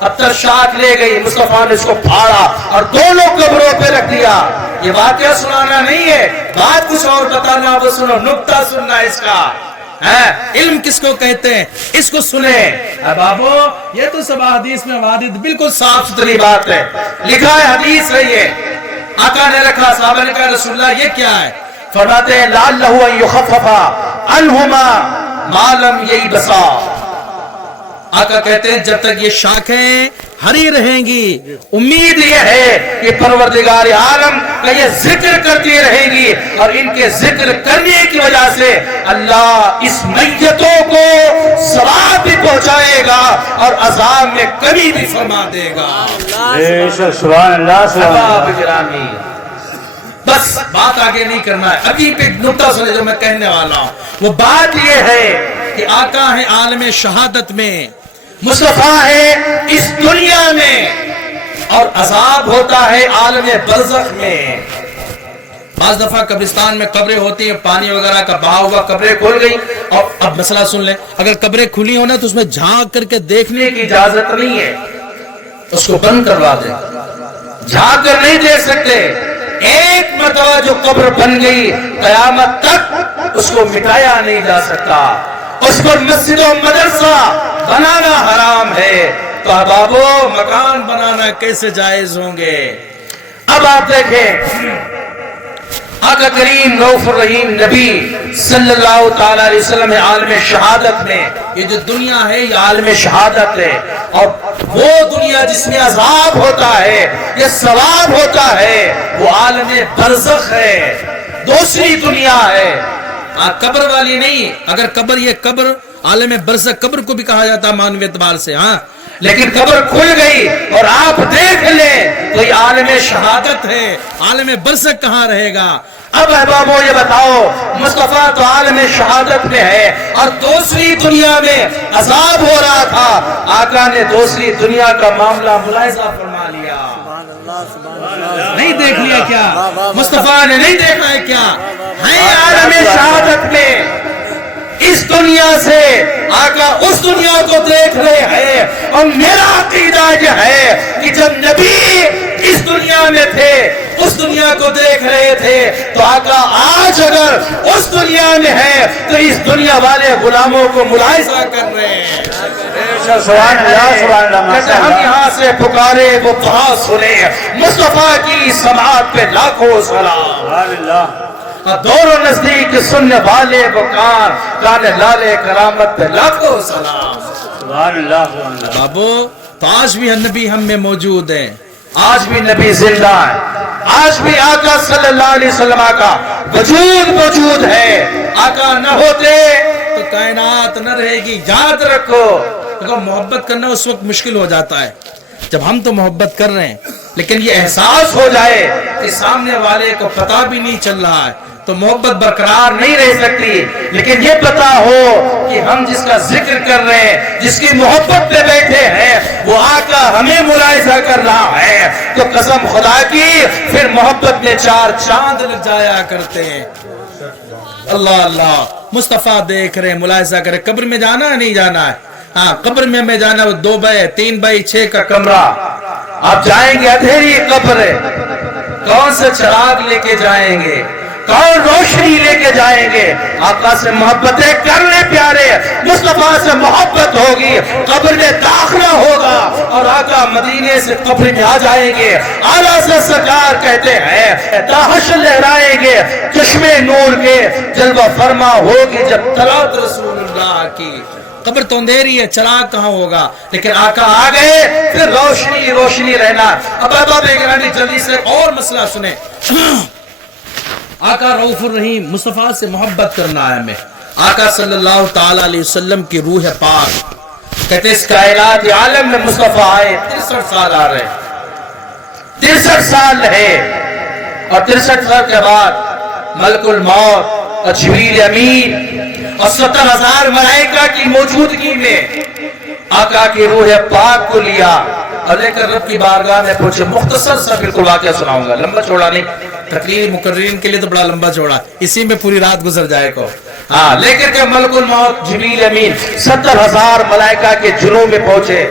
اب تک شاخ لے گئی, مصطفیٰ نے اس کو پھاڑا اور دونوں قبروں پہ رکھ دیا. یہ واقعہ سنانا نہیں ہے, بات کچھ اور بتانا, وہ سنو, نکتہ سننا اس کا. علم کس کو کہتے ہیں, اس کو سنیں. بابو یہ تو سب حدیث میں وارد بالکل صاف ستھری بات ہے, لکھا ہے, حدیث ہے یہ. آقا نے رکھا, صحابہ نے کہا رسول اللہ یہ کیا ہے؟ فرماتے ہیں لعلہ ان یخفف عنہما ما لم ییبسا. آقا کہتے ہیں جب تک یہ شاخیں ہری رہیں گی, امید یہ ہے کہ پروردگار عالم کا یہ ذکر کرتی رہیں گی, اور ان کے ذکر کرنے کی وجہ سے اللہ اس میتوں کو ثواب بھی پہنچائے گا اور عذاب میں کمی بھی فرما دے گا. سبحان اللہ سبحان اللہ. گرامی, بس بات آگے نہیں کرنا ہے, ابھی پہ نکتہ سنے جو میں کہنے والا ہوں. وہ بات یہ ہے کہ آقا ہے عالم شہادت میں, مصطفیٰ ہے اس دنیا میں, اور عذاب ہوتا ہے عالم برزخ میں. بعض دفعہ قبرستان میں قبریں ہوتی ہیں, پانی وغیرہ کا بہا ہوا, قبریں کھل گئی. اور اب مسئلہ سن لیں, اگر قبریں کھلی ہو نا تو اس میں جھانک کر کے دیکھنے کی اجازت نہیں ہے, اس کو بند کروا دیں. جھانک کر نہیں دیکھ سکتے. ایک مرتبہ جو قبر بن گئی قیامت تک اس کو مٹایا نہیں جا سکتا. اس پر مسجد و مدرسہ بنانا حرام ہے, تو احبابو مکان بنانا کیسے جائز ہوں گے؟ اب آپ دیکھیں آقا کریم رؤوف الرحیم نبی صلی اللہ تعالی علیہ وسلم عالم شہادت میں. یہ جو دنیا ہے یہ عالم شہادت ہے, اور وہ دنیا جس میں عذاب ہوتا ہے, یہ ثواب ہوتا ہے, وہ عالم برزخ ہے, دوسری دنیا ہے, قبر والی نہیں. اگر قبر, یہ قبر عالم برزخ قبر کو بھی کہا جاتا ہے مانوی اعتبار سے, ہاں, لیکن قبر کھل گئی اور آپ دیکھ لیں تو یہ عالم شہادت ہے. عالم برزخ کہاں رہے گا؟ اب احبابو یہ بتاؤ, مصطفیٰ تو عالم شہادت میں ہے اور دوسری دنیا میں عذاب ہو رہا تھا. آقا نے دوسری دنیا کا معاملہ ملاحظہ فرما لیا. نہیں دیکھ لیا کیا؟ مصطفیٰ نے نہیں دیکھا ہے کیا؟ ہے عالم شہادت میں. اس دنیا سے آقا اس دنیا کو دیکھ رہے ہیں, اور میرا عقیدہ یہ ہے کہ جب نبی اس دنیا میں تھے, اس دنیا کو دیکھ رہے تھے, تو آقا آج اگر اس دنیا میں ہے تو اس دنیا والے غلاموں کو ملاحظہ کر رہے ہیں. سبحان اللہ سبحان اللہ. ہم یہاں سے پکارے وہ دعا سنے, مصطفیٰ کی سماعت پہ لاکھوں سلام. سبحان اللہ. دور و نزدیک سننے والے وہ کان, کان لالے کرامت پہ لاکھوں سلام. سبحان اللہ سبحان اللہ. بابو تو آج بھی نبی ہم میں موجود ہیں, آج بھی نبی زندہ ہے, آج بھی آقا صلی اللہ علیہ وسلم کا وجود موجود ہے. آقا نہ ہوتے تو کائنات نہ رہے گی. یاد رکھو, دیکھو محبت کرنا اس وقت مشکل ہو جاتا ہے جب ہم تو محبت کر رہے ہیں, لیکن یہ احساس ہو جائے کہ سامنے والے کو پتہ بھی نہیں چل رہا ہے تو محبت برقرار نہیں رہ سکتی. لیکن یہ پتا ہو کہ ہم جس کا ذکر کر رہے ہیں, جس کی محبت پہ بیٹھے ہیں, وہ آقا ہمیں ملاحظہ کر رہا ہے, تو قسم خدا کی پھر محبت میں 4 چاند لگ جایا کرتے ہیں. اللہ اللہ, مصطفیٰ دیکھ رہے ہیں, ملاحظہ کرے. قبر میں جانا ہے نہیں جانا ہے؟ ہاں, قبر میں ہمیں جانا ہے. 2 بائی 3 بائی 6 کا کمرہ, آپ جائیں گے, اندھیری قبر ہے, کون سے چراغ لے کے جائیں گے, کون روشنی لے کے جائیں گے؟ آقا سے محبتیں کر لیں پیارے, مصطفیٰ سے محبت ہوگی, قبر میں داخلہ ہوگا, اور آقا مدینے سے قبر میں آ جائیں گے. اعلیٰ سے سرکار کہتے ہیں تاحش لہرائیں گے, چشمے نور کے جلوہ فرما ہوگی جب طلعت رسول اللہ کی. قبر تو اندھیری ہے, چراغ کہاں ہوگا, لیکن آقا آ گئے پھر روشنی روشنی رہنا. اب احباب گرامی جلدی سے اور مسئلہ سنیں. آقا رؤوف الرحیم, مصطفیٰ سے محبت کرنا ہے ہمیں. آقا صلی اللہ تعالی علیہ وسلم کی روح پاک کہتے ہیں اس کائنات عالم میں مصطفیٰ آئے, 63 سال آ رہے, 63 سال رہے, اور 63 سال کے بعد ملک الموت اور جبریل امین اور 70,000 ملائکہ کی موجودگی میں آقا کی روح پاک کو لیا اور لے کر رب کی بارگاہ میں پہنچے. مختصر سا بالکل واقعہ سناؤں گا, لمبا چوڑا نہیں, تقریر مقررین کے لیے تو بڑا لمبا چوڑا, اسی میں پوری رات گزر جائے کو. ہاں, لے کر کے ملک الموت جبریل امین 70,000 ملائکہ کے جنوں میں پہنچے.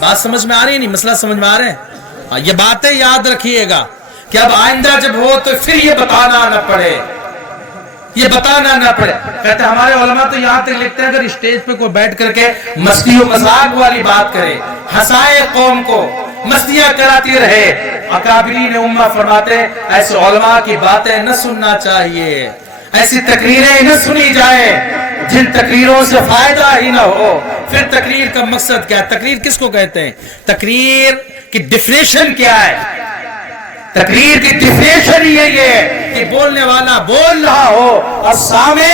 بات سمجھ میں آ رہی ہے نہیں؟ مسئلہ سمجھ میں آ رہے ہیں؟ یہ باتیں یاد رکھیے گا کہ اب آئندہ جب ہو تو پھر یہ بتانا نہ پڑے، یہ بتانا نہ پڑے۔ کہتے ہیں ہمارے علماء تو یہاں تک لکھتے ہیں اگر اسٹیج پہ کوئی بیٹھ کر کے مستی و مذاق والی بات کرے، ہنسائے قوم کو، مستیاں کراتی رہے، اکابرین امہ فرماتے ہیں ایسے علماء کی باتیں نہ سننا چاہیے، ایسی تقریریں نہ سنی جائیں جن تقریروں سے فائدہ ہی نہ ہو۔ پھر تقریر کا مقصد کیا ہے؟ تقریر کس کو کہتے ہیں؟ تقریر کی ڈیفینیشن کیا ہے؟ تقریر کی ڈیفینیشن یہ ہے کہ بولنے والا بول رہا ہو اور سامنے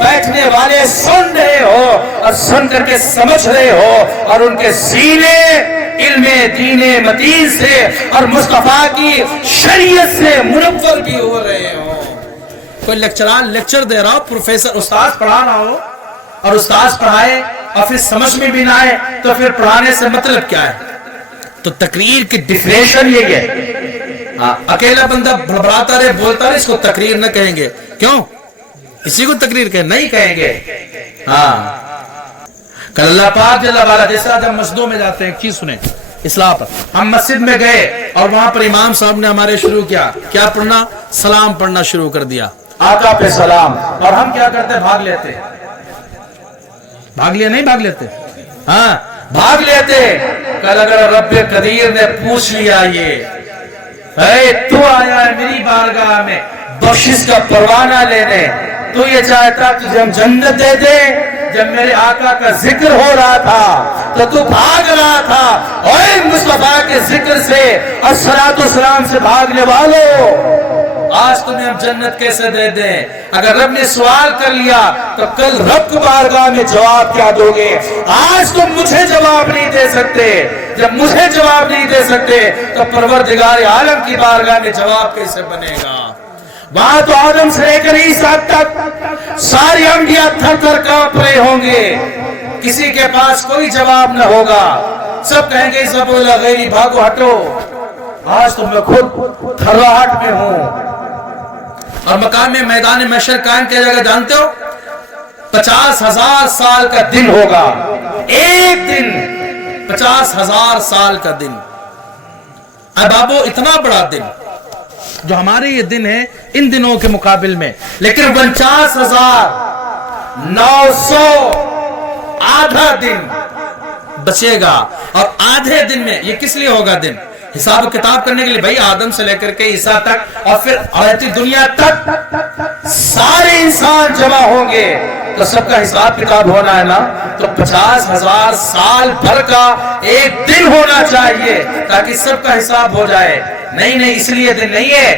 بیٹھنے والے سن رہے ہو اور سن کر کے سمجھ رہے ہو اور ان کے سینے علم دین متین سے اور مصطفیٰ کی شریعت سے منور بھی ہو رہے ہو۔ کوئی لیکچرار لیکچر دے رہا ہو، پروفیسر استاد پڑھا رہا ہو اور استاد پڑھائے اور پھر سمجھ میں بھی نہ آئے تو پھر پڑھانے سے مطلب کیا ہے؟ تو تقریر کی ڈیفینیشن یہ ہے۔ اکیلا بندہ بڑبڑاتا رہے بولتا رہے اس کو تقریر نہ کہیں گے۔ کیوں؟ اسی کو تقریر کہیں نہیں کہیں گے۔ ہاں کل اللہ پاک جل وعلا، جیسے آج ہم مسجدوں میں جاتے ہیں، ایک چیز سنیں اصلاح پر، ہم مسجد میں گئے اور وہاں پر امام صاحب نے ہمارے شروع کیا پڑھنا؟ سلام پڑھنا شروع کر دیا، آقا پہ سلام، اور ہم کیا کرتے؟ بھاگ لیتے۔ بھاگ لیا نہیں بھاگ لیتے؟ ہاں بھاگ لیتے۔ کل اگر رب قدیر نے پوچھ لیا یہ اے تو آیا ہے میری بارگاہ میں بخشش کا پروانہ لینے، تو یہ چاہتا تجھے ہم جنت دے دے؟ جب میرے آقا کا ذکر ہو رہا تھا تو بھاگ رہا تھا، اے مصطفیٰ کے ذکر سے الصلاۃ والسلام سے بھاگنے والوں، آج تمہیں ہم جنت کیسے دے دیں؟ اگر رب نے سوال کر لیا تو کل رب کی بارگاہ میں جواب کیا دو گے؟ آج تم مجھے جواب نہیں دے سکتے، جب مجھے جواب نہیں دے سکتے تو پروردگار عالم کی بارگاہ میں جواب کیسے بنے گا؟ وہاں تو آدم سے لے کر عیسیٰ تک سارے انبیاء تھر تھر کانپ رہے ہوں گے، کسی کے پاس کوئی جواب نہ ہوگا، سب کہیں گے سب غیری بھاگو ہٹو۔ آج تو میں خود تھراہٹ میں ہوں، اور مقام میں میدان محشر قائم کیا جائے گا جانتے ہو؟ 50,000 سال کا دن ہوگا، ایک دن 50,000 سال کا دن۔ اب بابو اتنا بڑا دن جو ہمارے یہ دن ہے ان دنوں کے مقابل میں، لیکن 49,900 آدھا دن بچے گا، اور آدھے دن میں یہ کس لیے ہوگا دن؟ حساب کتاب کرنے کے لیے، بھائی آدم سے لے کر کے عیسیٰ تک اور پھر آیتی دنیا تک سارے انسان جمع ہوں گے تو سب کا حساب کتاب ہونا ہے نا، تو 50,000 سال بھر کا ایک دن ہونا چاہیے تاکہ سب کا حساب ہو جائے۔ نہیں اس لیے دن نہیں ہے،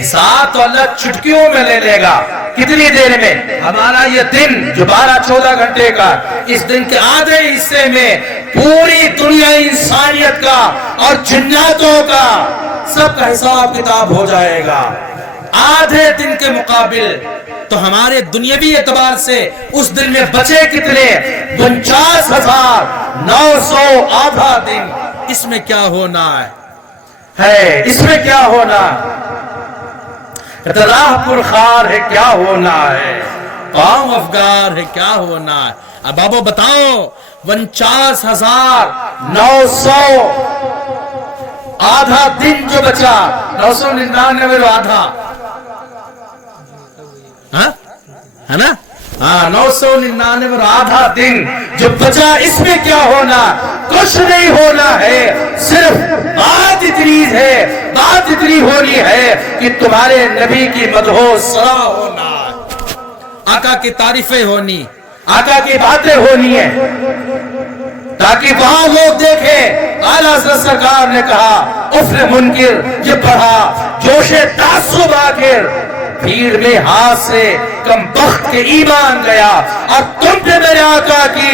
حساب تو اللہ چٹکیوں میں لے لے گا۔ کتنی دیر میں؟ ہمارا یہ دن جو 12-14 گھنٹے کا، اس دن کے آدھے حصے میں پوری دنیا انسانیت کا اور جناتوں کا سب کا حساب کتاب ہو جائے گا۔ آدھے دن کے مقابل تو ہمارے دنیاوی اعتبار سے اس دن میں بچے کتنے؟ 49,900 آدھا دن۔ اس میں کیا ہونا ہے؟ اس میں کیا ہونا؟ راہ پرخار ہے کیا ہونا ہے، پاؤں افگار ہے کیا ہونا ہے۔ اب بابو بتاؤ 49,900 آدھا دن جو بچا، 999 آدھا ہے نا، 999 آدھا دن جو بچا، اس میں کیا ہونا؟ کچھ نہیں ہونا ہے، صرف بات اتنی ہونی ہے کہ تمہارے نبی کی مدح و ثنا ہونا، آقا کی تعریفیں ہونی، آقا کی باتیں ہونی ہے، تاکہ وہاں لوگ دیکھیں اعلیٰ حضرت سرکار نے کہا افر منکر یہ پڑھا جوش تعصب آخر بھیڑ میں ہاتھ سے کم بخت کے ایمان گیا، اور تم نے میرے آقا کی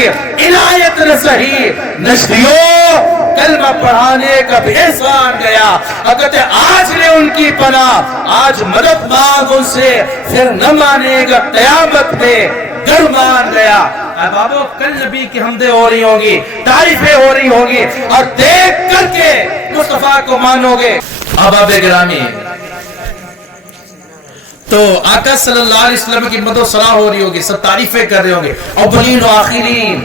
عنایت رسہی نشریوں کلمہ پڑھانے کا بھی احسان گیا، اگر آج نے ان کی پناہ، آج مدد مانگ ان سے، پھر نہ مانے گا قیامت میں گر مان گیا۔ اے بابو کل نبی کی حمدیں ہو رہی ہوں گی، تعریفیں ہو رہی ہوں گی، اور دیکھ کر کے مصطفیٰ کو مانو گے۔ احباب گرامی، تو آقا صلی اللہ علیہ وسلم کی مدح و ثنا ہو رہی ہوگی، سب تعریفیں کر رہے ہوں گے، اولین و آخرین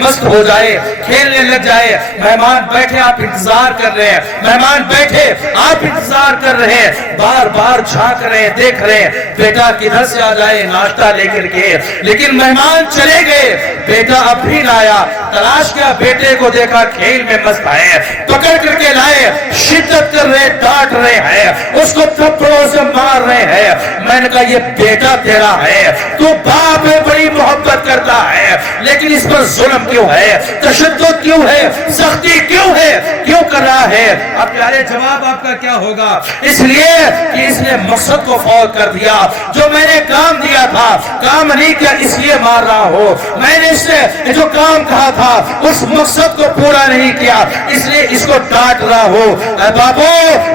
مست ہو جائے, کھیلنے لگ جائے. مہمان بیٹھے آپ انتظار کر رہے ہیں, مہمان بیٹھے آپ انتظار کر رہے ہیں, بار بار جھانک رہے ہیں, دیکھ رہے ہیں بیٹا کدھر سے آ جائے ناشتہ لے کر کے. لیکن مہمان چلے گئے, بیٹا اب بھی نہ آیا. تلاش کیا, بیٹے کو دیکھا کھیل میں مست ہے, پکڑ کر کے لائے, شدت کر رہے, ڈانٹ رہے ہیں, اس کو تھپڑوں سے مار رہے ہیں. میں نے کہا یہ بیٹا تیرا ہے, تو باپ ہے, بڑی محبت کرتا ہے, لیکن اس پر ظلم کیوں ہے, تشدد کیوں ہے, سختی کیوں ہے, کیوں کر رہا ہے؟ اب پیارے جواب آپ کا کیا ہوگا؟ اس لیے کہ اس نے مقصد کو فوت کر دیا. جو میں نے کام دیا تھا کام نہیں کیا, اس لیے مار رہا ہو. میں نے اس سے جو کام کہا تھا اس مقصد کو پورا نہیں کیا, اس لیے اس کو ڈانٹ رہا ہو. اے بابو,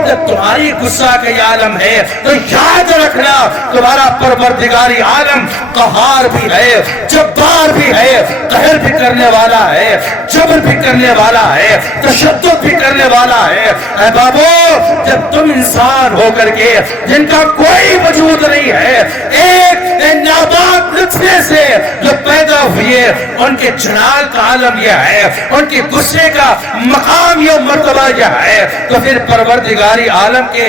جب تمہاری غصہ کا یہ عالم ہے تو یاد رکھنا تمہارا پروردگاری عالم قہار بھی ہے, جبار بھی ہے, قہر بھی کرنے والا ہے, جبر بھی کرنے والا ہے, تشدد بھی کرنے والا ہے. اے بابو, جب تم انسان ہو کر کے جن کا کوئی وجود نہیں ہے, ایک ناباب نطفے سے جو پیدا ہوئے, ان کے جلال کا عالم یہ ہے, ان کے غصے کا مقام یہ مرتبہ یہ ہے, تو پھر پروردگاری عالم کے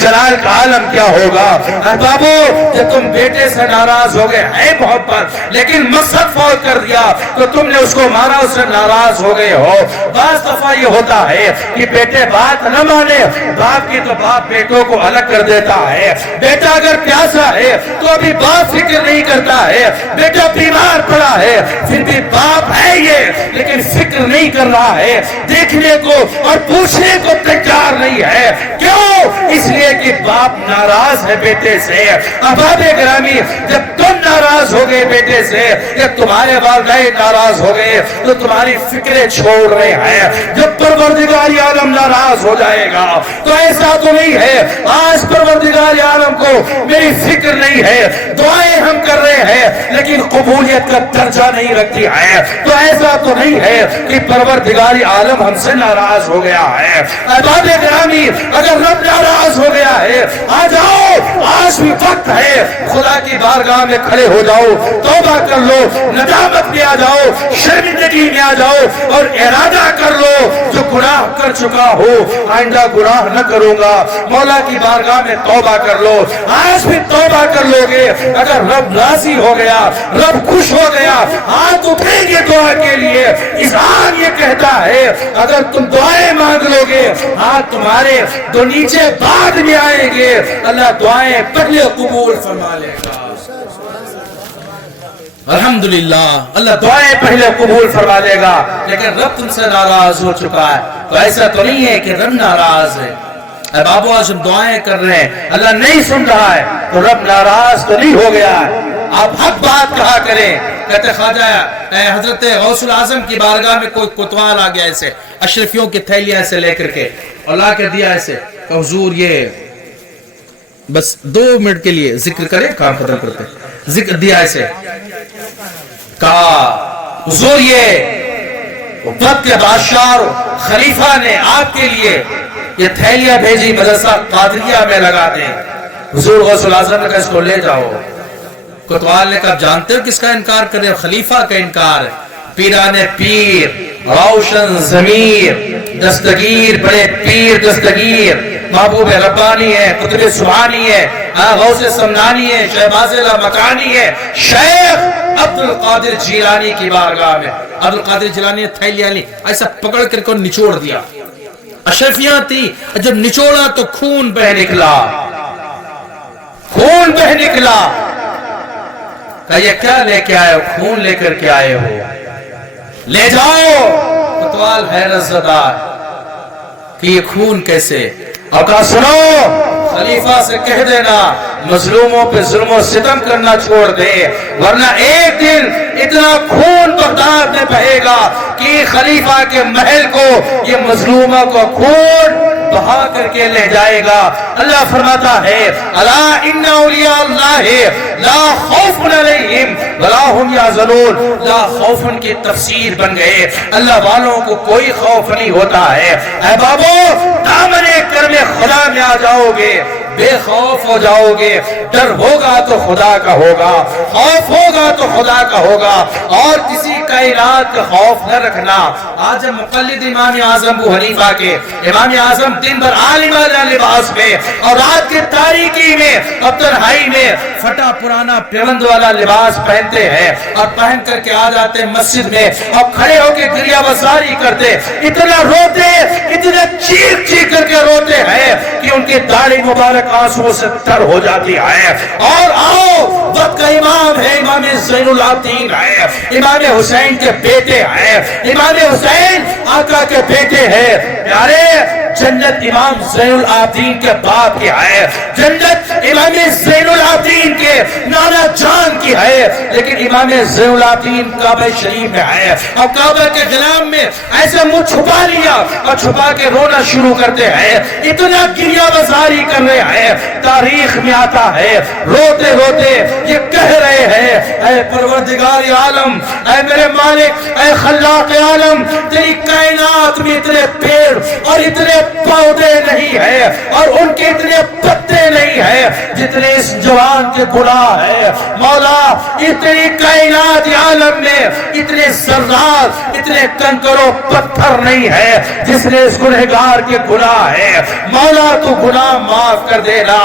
جلال کا عالم کیا ہوگا؟ اے بابو, جب تم بیٹے سے ناراض ہو گئے, ہے محبت لیکن مقصد فوت کر دیا تو تم نے اس کو مارا, اس سے ناراض ہو گئے ہو. بعض دفعہ یہ ہوتا ہے کہ بیٹے بات نہ مانے, باپ کی تو باپ بیٹوں کو الگ کر دیتا ہے. بیٹا اگر پیاسا ہے تو ابھی باپ فکر نہیں کرتا ہے, بیٹا بیمار پڑا ہے پھر بھی باپ ہے یہ, لیکن فکر نہیں کر رہا ہے, دیکھنے کو اور پوچھنے کو تیار نہیں ہے. کیوں؟ اس لیے کہ باپ ناراض ہے بیٹے سے. احباب گرامی, جب تم ناراض ہو گئے بیٹے سے, یا تمہارے والدین ناراض ہو گئے تو تمہاری فکریں چھوڑ رہے ہیں. جب پروردگار عالم ناراض ہو جائے گا تو ایسا تو نہیں ہے آج پروردگار عالم کو میری فکر نہیں ہے, دعائیں ہم کر رہے ہیں لیکن قبولیت کا درجہ نہیں رکھتی ہے, تو ایسا تو نہیں ہے کہ پروردگار عالم ہم سے ناراض ہو گیا ہے. احباب گرامی, اگر رب ناراض ہو گیا ہے, آ جاؤ, آج بھی وقت ہے, خدا کی بارگاہ میں کھڑے ہو جاؤ, توبہ کر لو, ندامت میں آ جاؤ, شرمندگی میں آ جاؤ اور ارادہ کر لو جو گناہ کر چکا ہو آئندہ گناہ نہ کروں گا. مولا کی بارگاہ میں توبہ کر لو, آج بھی توبہ کر لو گے. اگر رب راضی ہو گیا, رب خوش ہو گیا, ہاتھ اٹھیں گے دعا کے لیے. اذان یہ کہتا ہے اگر تم دعائیں مانگ لو گے, ہاتھ تمہارے دو نیچے بعد میں آئیں گے, اللہ دعائیں پہلے قبول فرما لے گا. الحمدللہ, اللہ دعائیں پہلے قبول فرما لے گا. لیکن رب تم سے ناراض ہو چکا ہے, تو ایسا تو نہیں ہے کہ رب ناراض ہے. اے بابو, آج ہم دعائیں کر رہے ہیں, اللہ نہیں سن رہا ہے, تو رب ناراض تو نہیں ہو گیا ہے. آپ حق بات کہا کریں. کہتے خواجہ حضرت غوث العظم کی بارگاہ میں کوئی کوتوال آ گیا ایسے, اشرفیوں کی تھیلیاں ایسے لے کر کے, اور لا کر دیا ایسے کہ حضور یہ بس 2 منٹ کے لیے ذکر کرے, کام ختم کرتے. ذکر دیا ایسے, کہا حضور یہ وقت کے بادشاہ خلیفہ نے آپ کے لیے یہ تھیلیاں بھیجی, مدرسہ قادریہ میں لگا دیں. حضور غوث العظم نے کہا اس کو لے جاؤ. کوتوال نے کہا جانتے ہو کس کا انکار کر رہے ہو؟ خلیفہ کا انکار. پیران پیر, روشن ضمیر, دستگیر, بڑے پیر دستگیر, محبوب ربانی ہے, قطب سبحانی ہے, غوث سمنانی ہے, شہباز مکانی ہے, شیخ عبد القادر جیلانی کی بارگاہ میں. عبد القادر جیلانی نے تھیلیاں لی, ایسا پکڑ کر کو نچوڑ دیا. اشرفیاں تھی, جب نچوڑا تو خون بہ نکلا, خون بہ نکلا. کہا یہ کیا لے کے آئے ہو؟ خون لے کر کے آئے ہو, لے جاؤ. کوتوال حیرت زدہ کہ یہ خون کیسے؟ اور کہا سنو, خلیفہ سے کہہ دینا مظلوموں پہ ظلم و ستم کرنا چھوڑ دے, ورنہ ایک دن اتنا خون بغداد میں بہے گا کہ خلیفہ کے محل کو یہ مظلوموں کو خون بہا کر کے لے جائے گا. اللہ فرماتا ہے الا ان اولیاء اللہ لا خوف علیہم ولا هم یحزنون. لا خوف کی تفسیر بن گئے, اللہ والوں کو کوئی خوف نہیں ہوتا ہے. اے بابو, دامن کرم خدا میں آ جاؤ گے, بے خوف ہو جاؤ گے. ڈر ہوگا تو خدا کا ہوگا, خوف ہوگا تو خدا کا ہوگا, اور کسی کائنات کا خوف نہ رکھنا. آج ہم مقلد امام اعظم ابو حنیفہ کے, امام اعظم دن بھر عالمانہ لباس میں اور رات کی تاریکی میں اور تنہائی میں پھٹا پرانا پیوند والا لباس پہنتے ہیں اور پہن کر کے آ جاتے مسجد میں اور کھڑے ہو کے گریہ وزاری کرتے, اتنا روتے, اتنا چیخ چیخ کر کے روتے ہیں کہ ان کی داڑھی مبارک آنسوؤں سے تر ہو جاتی ہے. اور آؤ, وقت کا امام ہے, امام زین العابدین ہے, امام حسین کے بیٹے ہیں, امام حسین آقا کے بیٹے ہیں. پیارے, جنت امام زین العابدین کے باپ کی ہے, جنت امام زین العابدین کے نانا جان کی ہے, لیکن امام زین العابدین کعبہ شریف میں ہے اور کعبہ کے غلام میں ایسے منہ چھپا لیا اور چھپا کے رونا شروع کرتے ہیں, اتنا گریہ وزاری کر رہے ہیں. تاریخ میں آتا ہے روتے روتے یہ کہہ رہے ہیں, اے پروردگار عالم, اے میرے مالک, اے خلاق عالم, تیری کائنات میں اتنے پیڑ اور اتنے پودے نہیں ہیں اور ان کے اتنے پتے نہیں ہیں جتنے اس جوان کے گناہ ہے. مولا, اتنی کائنات عالم میں اتنے ذرات, اتنے کنکر و پتھر نہیں ہے جس نے اس گنہگار کے گناہ ہے. مولا, تو گناہ معاف کر دینا.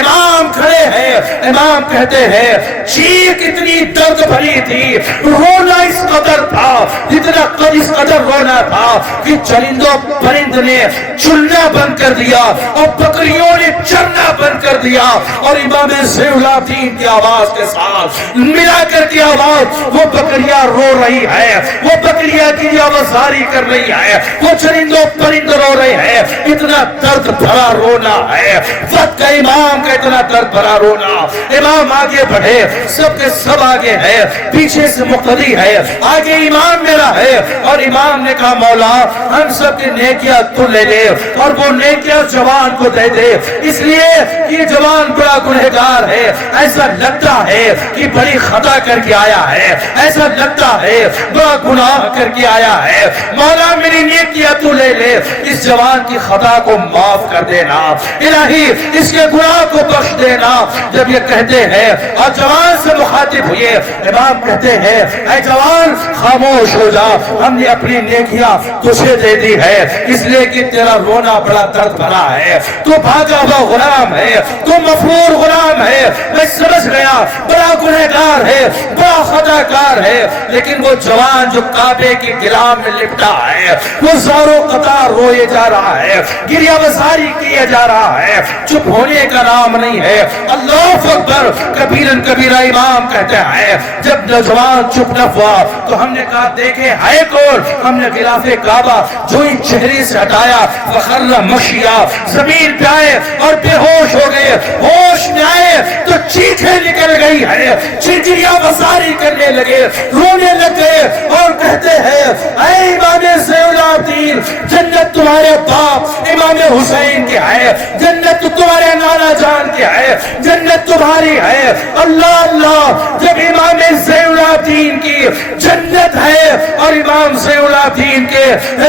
امام کھڑے ہیں, امام کہتے ہیں چیخ اتنی درد بھری تھی, رونا اس قدر تھا, جتنا اس قدر رونا تھا کہ چرندوں پرند نے چلنا بند کر دیا اور بکریوں نے چرنا بند کر دیا, اور امام زین العابدین کی آواز کے ساتھ ملا کر کی آواز, وہ بکریاں رو رہی ہے, وہ بکریاں کی آوازاری کر رہی ہے, وہ چرندوں پرند رو رہے ہیں. اتنا درد بھرا رونا ہے, وقت کا امام کا اتنا درد بھرا رونا. امام آگے بڑھے, سب کے سب آگے ہے, پیچھے سے مقتدی ہے, آگے امام میرا ہے. اور امام نے کہا مولا, ہم سب کی نیکیاں تو لے لے اور وہ نیکیاں جوان کو دے دے, اس لیے یہ جوان بڑا گنہگار ہے, ایسا لگتا ہے کہ بڑی خطا کر کے آیا ہے, ایسا لگتا ہے بڑا گناہ کر کے آیا ہے. مولا, میری نیکیاں تو لے لے, اس جوان کی خطا کو معاف کر دینا, الہی اس کے گناہ کو بخش دینا. جب یہ کہتے ہیں اور جوان سے مخاطب ہوئے, امام کہتے ہیں اے جوان خاموش ہو جا, ہم نے اپنی نیکیاں تجھے دے دی ہے, اس لیے کہ تیرا رونا بڑا درد بھرا ہے, تو بھاگا ہوا غلام ہے, تو مفرور غلام ہے, میں سمجھ گیا بڑا گنہگار ہے, بڑا خطا کار ہے. لیکن وہ جوان جو کعبے کی گلام میں لپٹا ہے, وہ زارو قطار روئے جا رہا ہے, گریہ وزاری کیے جا رہا ہے, چپ ہونے کا نام نہیں ہے. اللہ اکبر کبیرن کبیرہ امام کہتے ہیں جب نوجوان چپ نہ ہوا تو ہم نے کہا دیکھے ہے کون, ہم نے غلاف کعبہ جو ان چہرے سے ہٹایا, فخر مشیا, زمین پہ آئے اور بے ہوش ہو گئے, ہوش میں آئے تو چیخیں نکل گئی ہے, چیخیاں وزاری کرنے لگے, رونے لگے اور کہتے ہیں اے امام زین العابدین, جنت تمہارے باپ امام حسین کے ہے, جنت تمہارے نانا جان کے ہے, جنت تمہاری ہے. اللہ اللہ, جب امام زین العابدین کی جنت ہے اور امام زین العابدین کے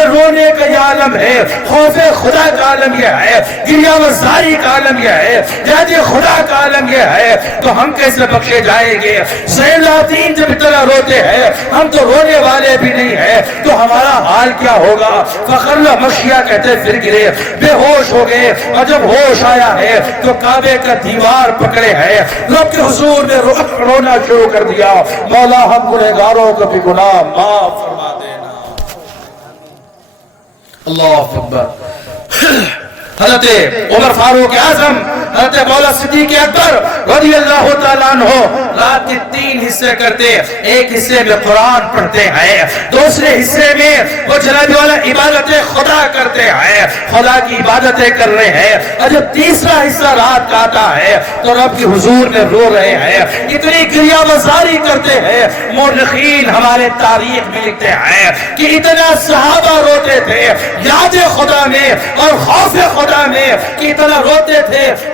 رونے کا یہ عالم ہے, خوف خدا کا عالم یہ ہے, گریہ وزاری کا عالم یہ ہے, یاد خدا کا عالم یہ ہے, تو ہم کیسے بخشے جائیں گے؟ زین العابدین جب اتنا روتے ہیں, ہم تو رونے والے بھی نہیں ہیں, تو ہمارا حال کیا ہوگا؟ فخر مشیا کہتے پھر گرے, بے ہوش ہو گئے, اور جب ہوش آیا ہے تو کعبے کا دیوار پکڑے ہیں, رب کے حضور میں رونا شروع کر دیا, مولا ہم گنہگاروں کو بھی گناہ معاف فرما دینا. اللہ اکبر. حضرت عمر فاروق اعظم, حضرت مولا صدیق اکبر رضی اللہ تعالیٰ عنہ رات کے 3 حصے کرتے, ایک حصے میں قرآن پڑھتے ہیں, دوسرے حصے میں وہ جناب والا عبادت خدا کرتے ہیں, خدا کی عبادتیں کر رہے ہیں, اور جب تیسرا حصہ رات کا آتا ہے تو رب کے حضور میں رو رہے ہیں, اتنی گریہ وزاری کرتے ہیں. مورخین ہمارے تاریخ میں لکھتے ہیں کہ اتنا صحابہ روتے تھے یاد خدا میں اور خوف خدا میں, کہ اتنا روتے تھے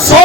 100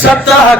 17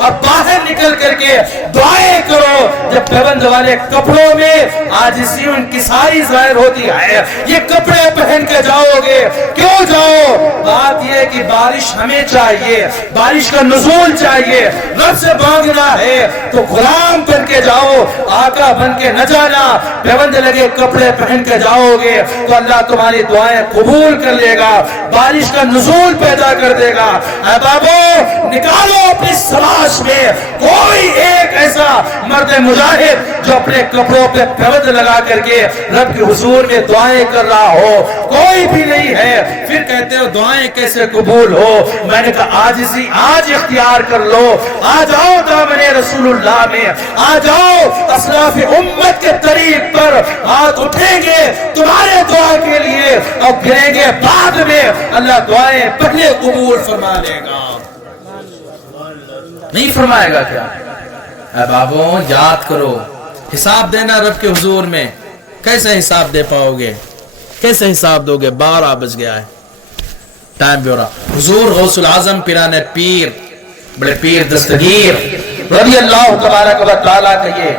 اور باہر نکل کر کے دعائیں کرو. جب پیوند والے کپڑوں میں عاجزی ان کی ساری ظاہر ہوتی ہے, یہ کپڑے پہن کے جاؤ گے. کیوں جاؤ؟ بات یہ کہ بارش ہمیں چاہیے, بارش کا نزول چاہیے, رب سے مانگنا ہے تو غلام بن کے جاؤ, آقا بن کے نہ جانا. پیوند لگے کپڑے پہن کے جاؤ گے تو اللہ تمہاری دعائیں قبول کر لے گا, بارش کا نزول پیدا کر دے گا. اے بابو, نکالو اپنی سماج میں کوئی ایک ایسا مرد مجاہد جو اپنے کپڑوں پہ پیوند لگا کر کے رب کے حضور میں دعائیں کر رہا ہو. کوئی بھی نہیں ہے. پھر کہتے ہو دعائیں کیسے قبول ہو؟ میں نے کہا عاجزی آج اختیار کر لو, آ جاؤ دامن رسول اللہ میں, آ جاؤ اسلاف امت کے طریق پر, ہاتھ اٹھیں گے تمہارے دعا کے لیے اور گریں گے بعد میں. اللہ دعائیں پہلے قبول فرما لے گا. نہیں فرمائے گا کیا؟ اے بابو یاد کرو, حساب دینا رب کے حضور میں, کیسے حساب دے پاؤ گے, کیسے حساب دو گے؟ 12 بج گیا ہے, ٹائم بھی ہو رہا. حضور غوث العظم پیران پیر, بڑے پیر دستگیر رضی اللہ تبارک و تعالیٰ کا یہ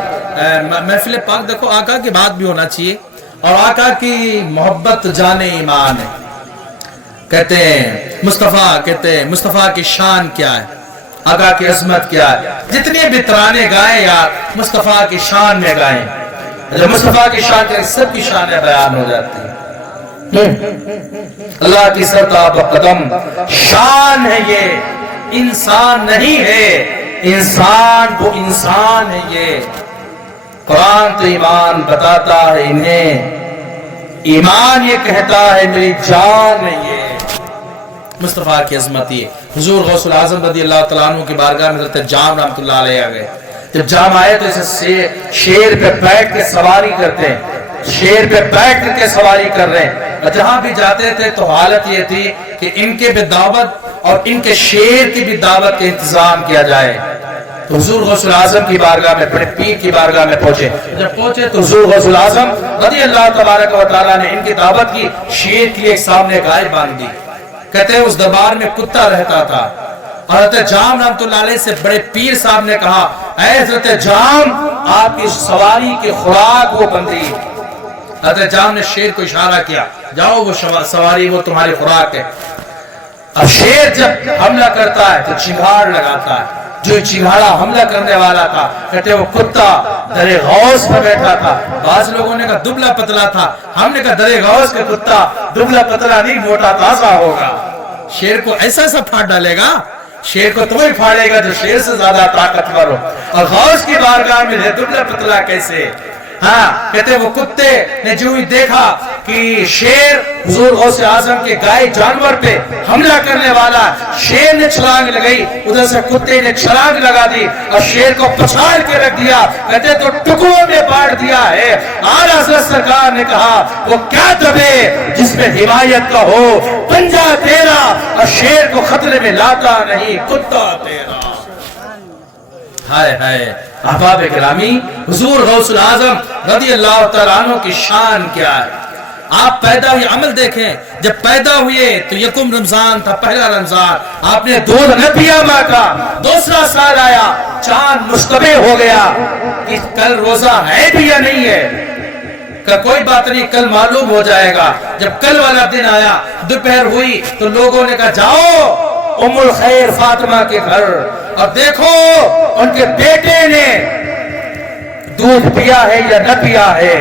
محفل پاک دیکھو, آقا کی بات بھی ہونا چاہیے اور آقا کی محبت جان ایمان ہے. کہتے ہیں مصطفیٰ, کہتے ہیں مصطفیٰ کی شان کیا ہے, آقا کی عظمت کیا ہے. جتنے بھی ترانے گائیں یار مصطفیٰ کی شان میں گائیں. جب مصطفیٰ کی شان کے سب کی شانیں بیان ہو جاتی ہیں. اللہ کی سرتاب قدم شان ہے یہ, انسان نہیں ہے, انسان وہ انسان ہے یہ. قرآن تو ایمان بتاتا ہے انہیں, ایمان یہ کہتا ہے میری جان ہے یہ. مصطفیٰ کی عظمت یہ. حضور غوث العظم رضی اللہ تعالیٰ عنہ کی بارگاہ میں حضرت جام رحمۃ اللہ علیہ آ گئے. جب جام آئے تو اسے شیر پہ بیٹھ کے سواری کرتے ہیں, شیر پہ بیٹھ کر کے سواری کر رہے ہیں. اور جہاں بھی جاتے تھے تو حالت یہ تھی کہ ان کے بھی دعوت اور ان کے شیر کی بھی دعوت کا انتظام کیا جائے. تو حضور غوث العظم کی بارگاہ میں, بڑے پیر کی بارگاہ میں پہنچے. جب پہنچے تو حضور غوث العظم رضی اللہ تبارک و تعالیٰ نے ان کی دعوت کی, شیر کے لیے سامنے گائے باندھ دی. کہتے ہیں اس دربار میں کتا رہتا تھا. حضرت جام رحمۃ اللہ علیہ سے بڑے پیر صاحب نے کہا, اے حضرت جام, آپ کی سواری کی خوراک وہ بندی. حضرت جام نے شیر کو اشارہ کیا, جاؤ وہ سواری وہ تمہاری خوراک ہے. اب شیر جب حملہ کرتا ہے تو چنگھاڑ لگاتا ہے. جو چنگھاڑا حملہ کرنے والا تھا, کہتے وہ کتا درے غوث پر بیٹھا تھا. بعض لوگوں نے کہا دبلا پتلا تھا, ہم نے کہا درے غوث کا کتا دبلا پتلا نہیں, موٹا تازہ ہوگا. شیر کو ایسا سا پھاڑ ڈالے گا, شیر کو تو ہی پھاڑے گا جو شیر سے زیادہ طاقتور ہو. اور غوث کی بارگاہ میں دبلا پتلا کیسے؟ ہاں, کہتے وہ کتے نے جو ہی دیکھا کہ شیر حضور غوث اعظم کے گائے جانور پہ حملہ کرنے والا, شیر نے چھلانگ لگائی, ادھر سے کتے نے چھلانگ لگا دی اور شیر کو پچھاڑ کے رکھ دیا. کہتے تو ٹکڑوں میں بانٹ دیا ہے. اعلیٰ حضرت سرکار نے کہا وہ کیا دبے جس میں حمایت کا ہو, پنجہ تیرا اور شیر کو خطرے میں لاتا نہیں کتا تیرا. ہائے ہائے احباب گرامی, حضور غوث العظم رضی اللہ تعالیٰ عنہ کی شان کیا ہے. آپ پیدا ہوئے, عمل دیکھیں, جب پیدا ہوئے تو یکم رمضان تھا, پہلا رمضان, آپ نے دودھ نہ پیا ماں کا. دوسرا سال آیا, چاند مشتبہ ہو گیا کہ کل روزہ ہے بھی یا نہیں ہے. کہ کوئی بات نہیں, کل معلوم ہو جائے گا. جب کل والا دن آیا, دوپہر ہوئی تو لوگوں نے کہا جاؤ ام الخیر فاطمہ کے گھر اور دیکھو ان کے بیٹے نے دودھ پیا ہے یا نہ پیا ہے.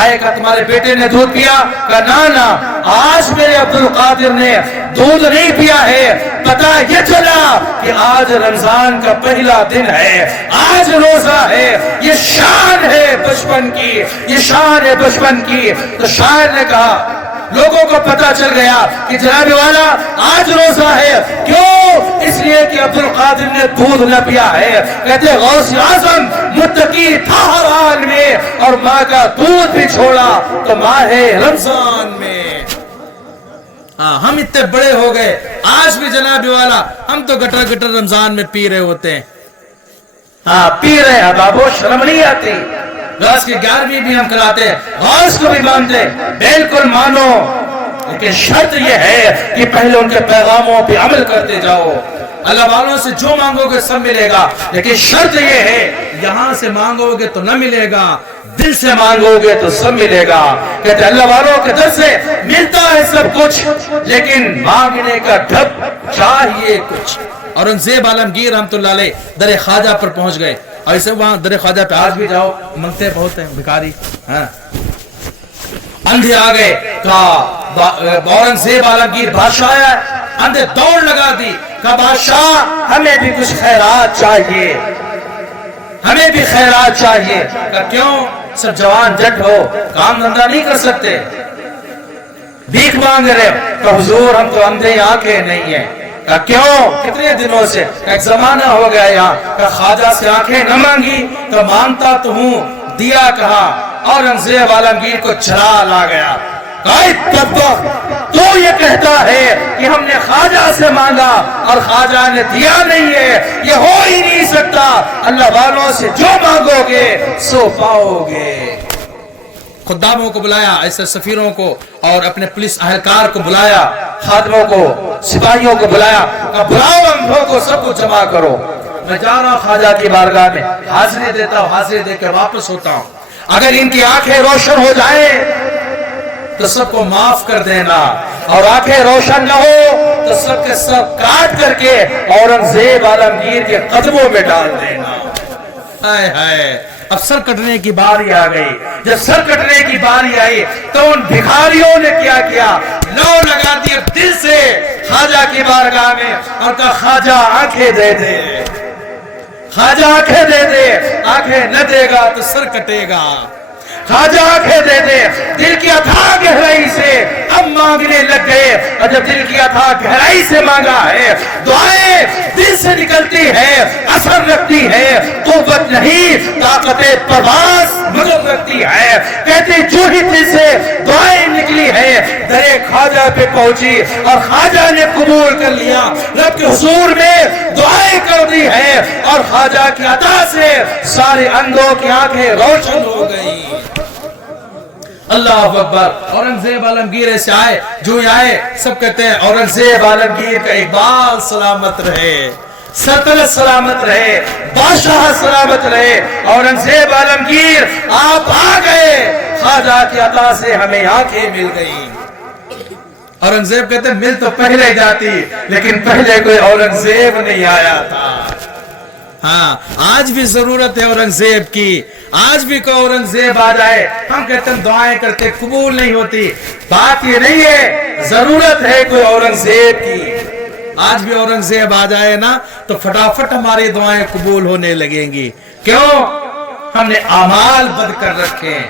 آئے کہ تمہارے بیٹے نے دودھ پیا؟ کہ نا, آج میرے عبد القادر نے دودھ نہیں پیا ہے. پتہ یہ چلا کہ آج رمضان کا پہلا دن ہے, آج روزہ ہے. یہ شان ہے بچپن کی, یہ شان ہے بچپن کی. تو شاعر نے کہا, لوگوں کو پتہ چل گیا کہ جناب والا آج روزہ ہے. کیوں؟ اس لیے کہ عبد القادر نے دودھ نہ پیا ہے. کہتے غوث اعظم متقی تھا ہر حال میں, اور ماں کا دودھ بھی چھوڑا تو ماہ رمضان میں. ہم اتنے بڑے ہو گئے, آج بھی جناب والا ہم تو گٹر گٹر رمضان میں پی رہے ہوتے ہیں. پی رہے ہیں بابو, شرم نہیں آتی. غوث کی 11ویں بھی ہم کراتے ہیں, غوث کو بھی مانتے, بالکل مانو, لیکن شرط یہ ہے کہ پہلے ان کے پیغاموں پہ عمل کرتے جاؤ. اللہ والوں سے جو مانگو گے سب ملے گا، لیکن شرط یہ ہے یہاں سے مانگو گے تو نہ ملے گا، دل سے مانگو گے تو سب ملے گا۔ کہتے اللہ والوں کے دل سے ملتا ہے سب کچھ، لیکن مانگنے کا ڈھب چاہیے کچھ۔ اورنگزیب عالمگیر رحمت اللہ علیہ در خواجہ پر پہنچ گئے، اور اسے وہاں در خواجہ پہ آج بھی جاؤ منگتے بہت ہیں بھکاری، ہاں اندھے آ گئے، کہا اورنگزیب عالمگیر بادشاہ آیا، اندھے دوڑ لگا دی، کہا بادشاہ ہمیں بھی کچھ خیرات چاہیے، ہمیں بھی خیرات چاہیے۔ کہا کیوں؟ سب جوان جٹ ہو، کام دھندہ نہیں کر سکتے، بھیک مانگ رہے ہو؟ کہا حضور ہم تو اندھے آنکھیں نہیں ہیں۔ کہا کیوں؟ کتنے دنوں سے؟ ایک زمانہ ہو گیا یہاں۔ کہا خواجہ سے آنکھیں نہ مانگی؟ کہا مانگتا تو ہوں، دیا کہا؟ اورنگزیب عالمگیر کو جلال آ گیا، تو یہ کہتا ہے کہ ہم نے خواجہ سے مانگا اور خواجہ نے دیا نہیں ہے، یہ ہو ہی نہیں سکتا، اللہ والوں سے جو مانگو گے سو پاؤ گے۔ خداموں کو بلایا، ایسے سفیروں کو اور اپنے پولیس اہلکار کو بلایا، خادموں کو، سپاہیوں کو بلایا، بلاؤ اندھوں کو، سب کو جمع کرو، میں جا رہا ہوں خواجہ کی بارگاہ میں، حاضری دیتا ہوں، حاضری دے کے واپس ہوتا ہوں، اگر ان کی آنکھیں روشن ہو جائیں تو سب کو معاف کر دینا، اور آنکھیں روشن نہ ہو تو سب کے سب کاٹ کر کے اورنگزیب عالمگیر کے قدموں میں ڈال دینا۔ ہائے ہائے، اب سر کٹنے کی باری آ گئی۔ جب سر کٹنے کی باری آئی تو ان بھکاریوں نے کیا کیا؟ لو لگا دی دل سے خواجہ کی بارگاہ میں اور کہا خواجہ آنکھیں دے دے، خواجہ آنکھیں دے دے، آنکھیں نہ دے گا تو سر کٹے گا، خواجہ آنکھیں دے دے۔ دل کی اتھا گہرائی سے اب مانگنے لگ گئے، اور جب دل کی اتھا گہرائی سے مانگا ہے، دعائیں دل سے نکلتی ہے، اثر رکھتی ہے، قوت نہیں طاقت پرواز مگر رکھتی ہے۔ کہتے جو ہی دل سے دعائیں نکلی ہے در خواجہ پہ پہنچی اور خواجہ نے قبول کر لیا، رب کے حضور میں دعائیں کر دی ہے، اور خواجہ کی عطا سے سارے اندھوں کی آنکھیں روشن ہو گئی۔ اللہ اکبر۔ اورنگزیب عالمگیر ایسے آئے، جو ہی آئے سب کہتے ہیں اورنگزیب عالمگیر کا اقبال سلامت رہے، سلطنت سلامت رہے، بادشاہ سلامت رہے۔ اورنگزیب عالمگیر آپ آ گئے، خواجہ کی عطا سے ہمیں آنکھیں مل گئی۔ اورنگزیب کہتے ہیں مل تو پہلے جاتی، لیکن پہلے کوئی اورنگزیب نہیں آیا تھا۔ ہاں آج بھی ضرورت ہے اورنگزیب کی، آج بھی کوئی اورنگزیب آ جائے، ہم کہتے ہیں دعائیں کرتے قبول نہیں ہوتی، بات یہ نہیں ہے، ضرورت ہے کوئی اورنگزیب کی۔ آج بھی اورنگزیب آ جائے نا تو فٹافٹ ہماری دعائیں قبول ہونے لگیں گی۔ کیوں؟ ہم نے اعمال بد کر رکھے ہیں،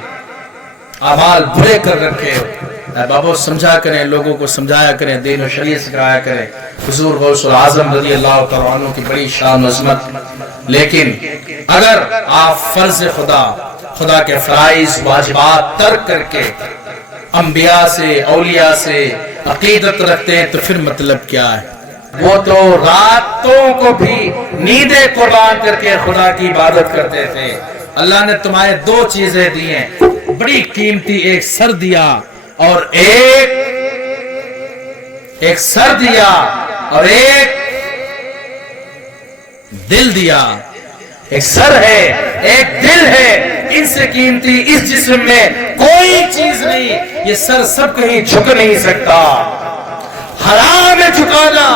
اعمال برے کر رکھے۔ بابو سمجھا کریں، لوگوں کو سمجھایا کریں، دین و شریعت سکھایا کریں۔ حضور غوث العظم رضی اللہ تعالیٰ عنہ کی بڑی شان و عظمت۔ لیکن اگر آپ فرض خدا کے فرائض واجبات ترک کر کے انبیاء سے، اولیاء سے عقیدت رکھتے ہیں تو پھر مطلب کیا ہے؟ وہ تو راتوں کو بھی نیندیں قربان کر کے خدا کی عبادت کرتے تھے۔ اللہ نے تمہیں دو چیزیں دی ہیں بڑی قیمتی، ایک سر دیا اور ایک سر دیا اور ایک دل دیا۔ ایک سر ہے، ایک دل ہے، ان سے قیمتی اس جسم میں کوئی چیز نہیں۔ یہ سر سب کہیں جھک نہیں سکتا، حرام ہے جھکانا۔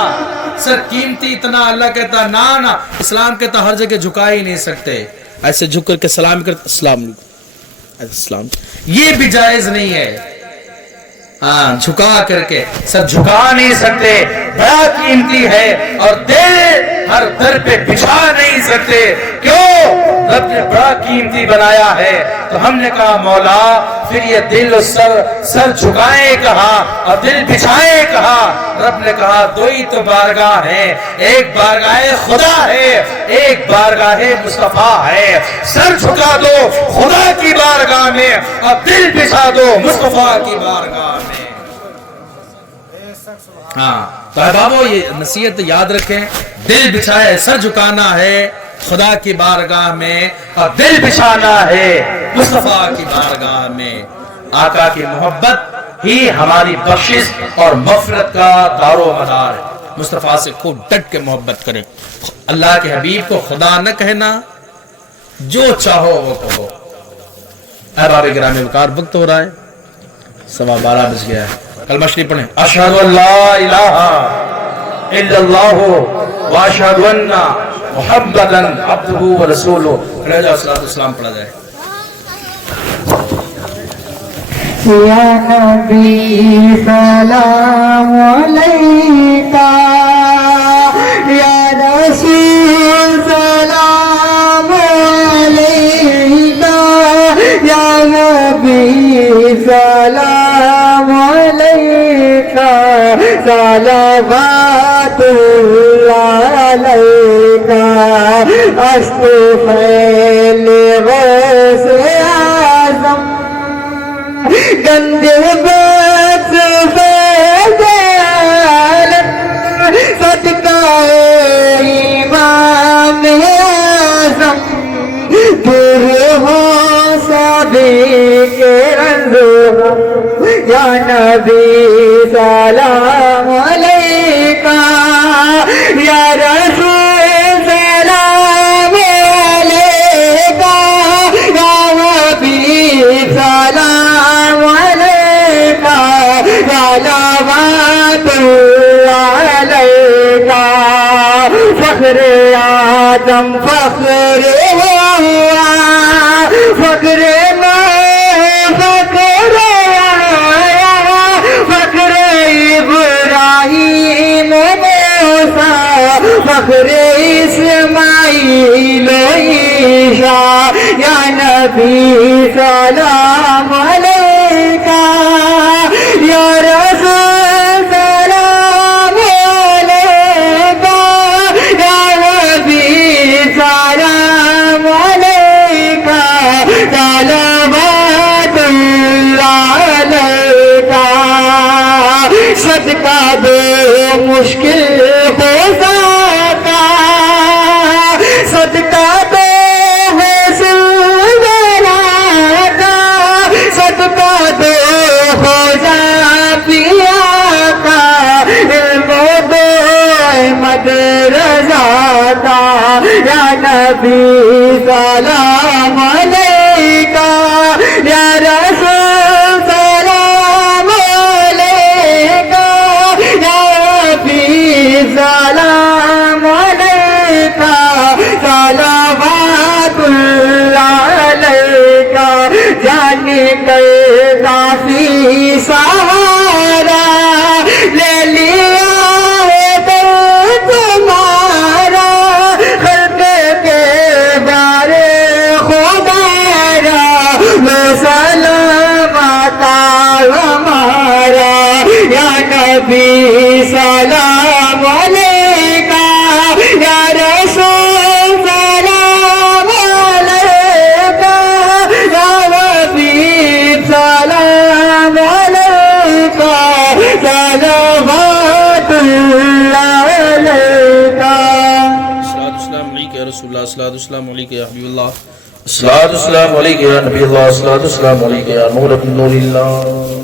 سر قیمتی اتنا، اللہ کہتا نا اسلام کہتا ہر جگہ جھکا ہی نہیں سکتے، ایسے جھک کر کے سلام کرتے السلام علیکم، اسلام، یہ بھی جائز نہیں ہے۔ ہاں جھکا کر کے سر جھکا نہیں سکتے، بڑا قیمتی ہے، اور دل ہر در پہ بچھا نہیں سکتے۔ کیوں؟ رب نے بڑا قیمتی بنایا ہے۔ تو ہم نے کہا مولا پھر یہ دل اور سر جھکائے کہا اور دل بچھائے کہا؟ رب نے کہا دو ہی تو بارگاہ ہے، ایک بارگاہ خدا ہے، ایک بارگاہ مصطفیٰ ہے۔ سر جھکا دو خدا کی بارگاہ میں اور دل بچھا دو مصطفیٰ کی بارگاہ میں۔ ہاں تو بابو یہ نصیحت یاد رکھیں، دل بچھائے، سر جھکانا ہے خدا کی بارگاہ میں اور دل بچھانا ہے مصطفیٰ کی بارگاہ میں۔ آقا کی محبت ہی ہماری بخشش اور مغفرت کا دار و مدار ہے۔ مصطفیٰ سے خوب ڈٹ کے محبت کریں. اللہ کے حبیب کو خدا نہ کہنا، جو چاہو وہ کہو. احباب گرامی وقار، وقت ہو رہا ہے، 12:15 بج گیا ہے. کلمہ شریف پڑھیں. اشہد ان لا الہ الا اللہ و اشہد ان محمدًا عبدہ و رسولہ. کھڑے ہو جاؤ، صلاۃ والسلام پڑھا جائے. یا نبی سلام علیکہ، یا رسول سلام علیکہ، یا نبی سلام علیکہ، صلوات اللہ علیکہ، استغفر غوث اعظم گنجے بات فیضالت، صدقہ امام اعظم، دور ہو صدیق رضا. یا نبی سلام علیکہ، یا رسول سلام علیکہ، یا نبی سلام علیکہ، صلوات اللہ علیکہ. فخر آدم فخر ہوا، فخر فخر آیا، فخر ابراہیم موسیٰ، فخر اسماعیل عیسیٰ. یا نبی سلام علیکہ، یا رسول سلام علیکہ، یا نبی سلام علیکہ، صلوات اللہ علیکہ. صدقہ دو مشکل ہو سکتا، صدقہ دو صدقہ دو ہو جا پیا کا، علم دو احمد رضا کا. یا نبی سلام علیکہ، یا رسول سلام علیکہ، یا نبی سلام علیکہ، صلوات اللہ علیکہ. جانے گئے کافی سہارا، لے لیا ہے دل تمہارا، خلق کے بارے خدا میں سلامت ہمارا. یا نبی سلام علیکہ، یا رسول سلام علیکہ، یا نبی سلام علیکہ، صلوات اللہ علیکہ. الصلاۃ والسلام علیکہ یا رسول اللہ، الصلاۃ والسلام علیکہ یا حبیب اللہ، الصلاۃ والسلام علیکہ یا نبی اللہ، الصلاۃ والسلام علیکہ یا نور من نور اللہ.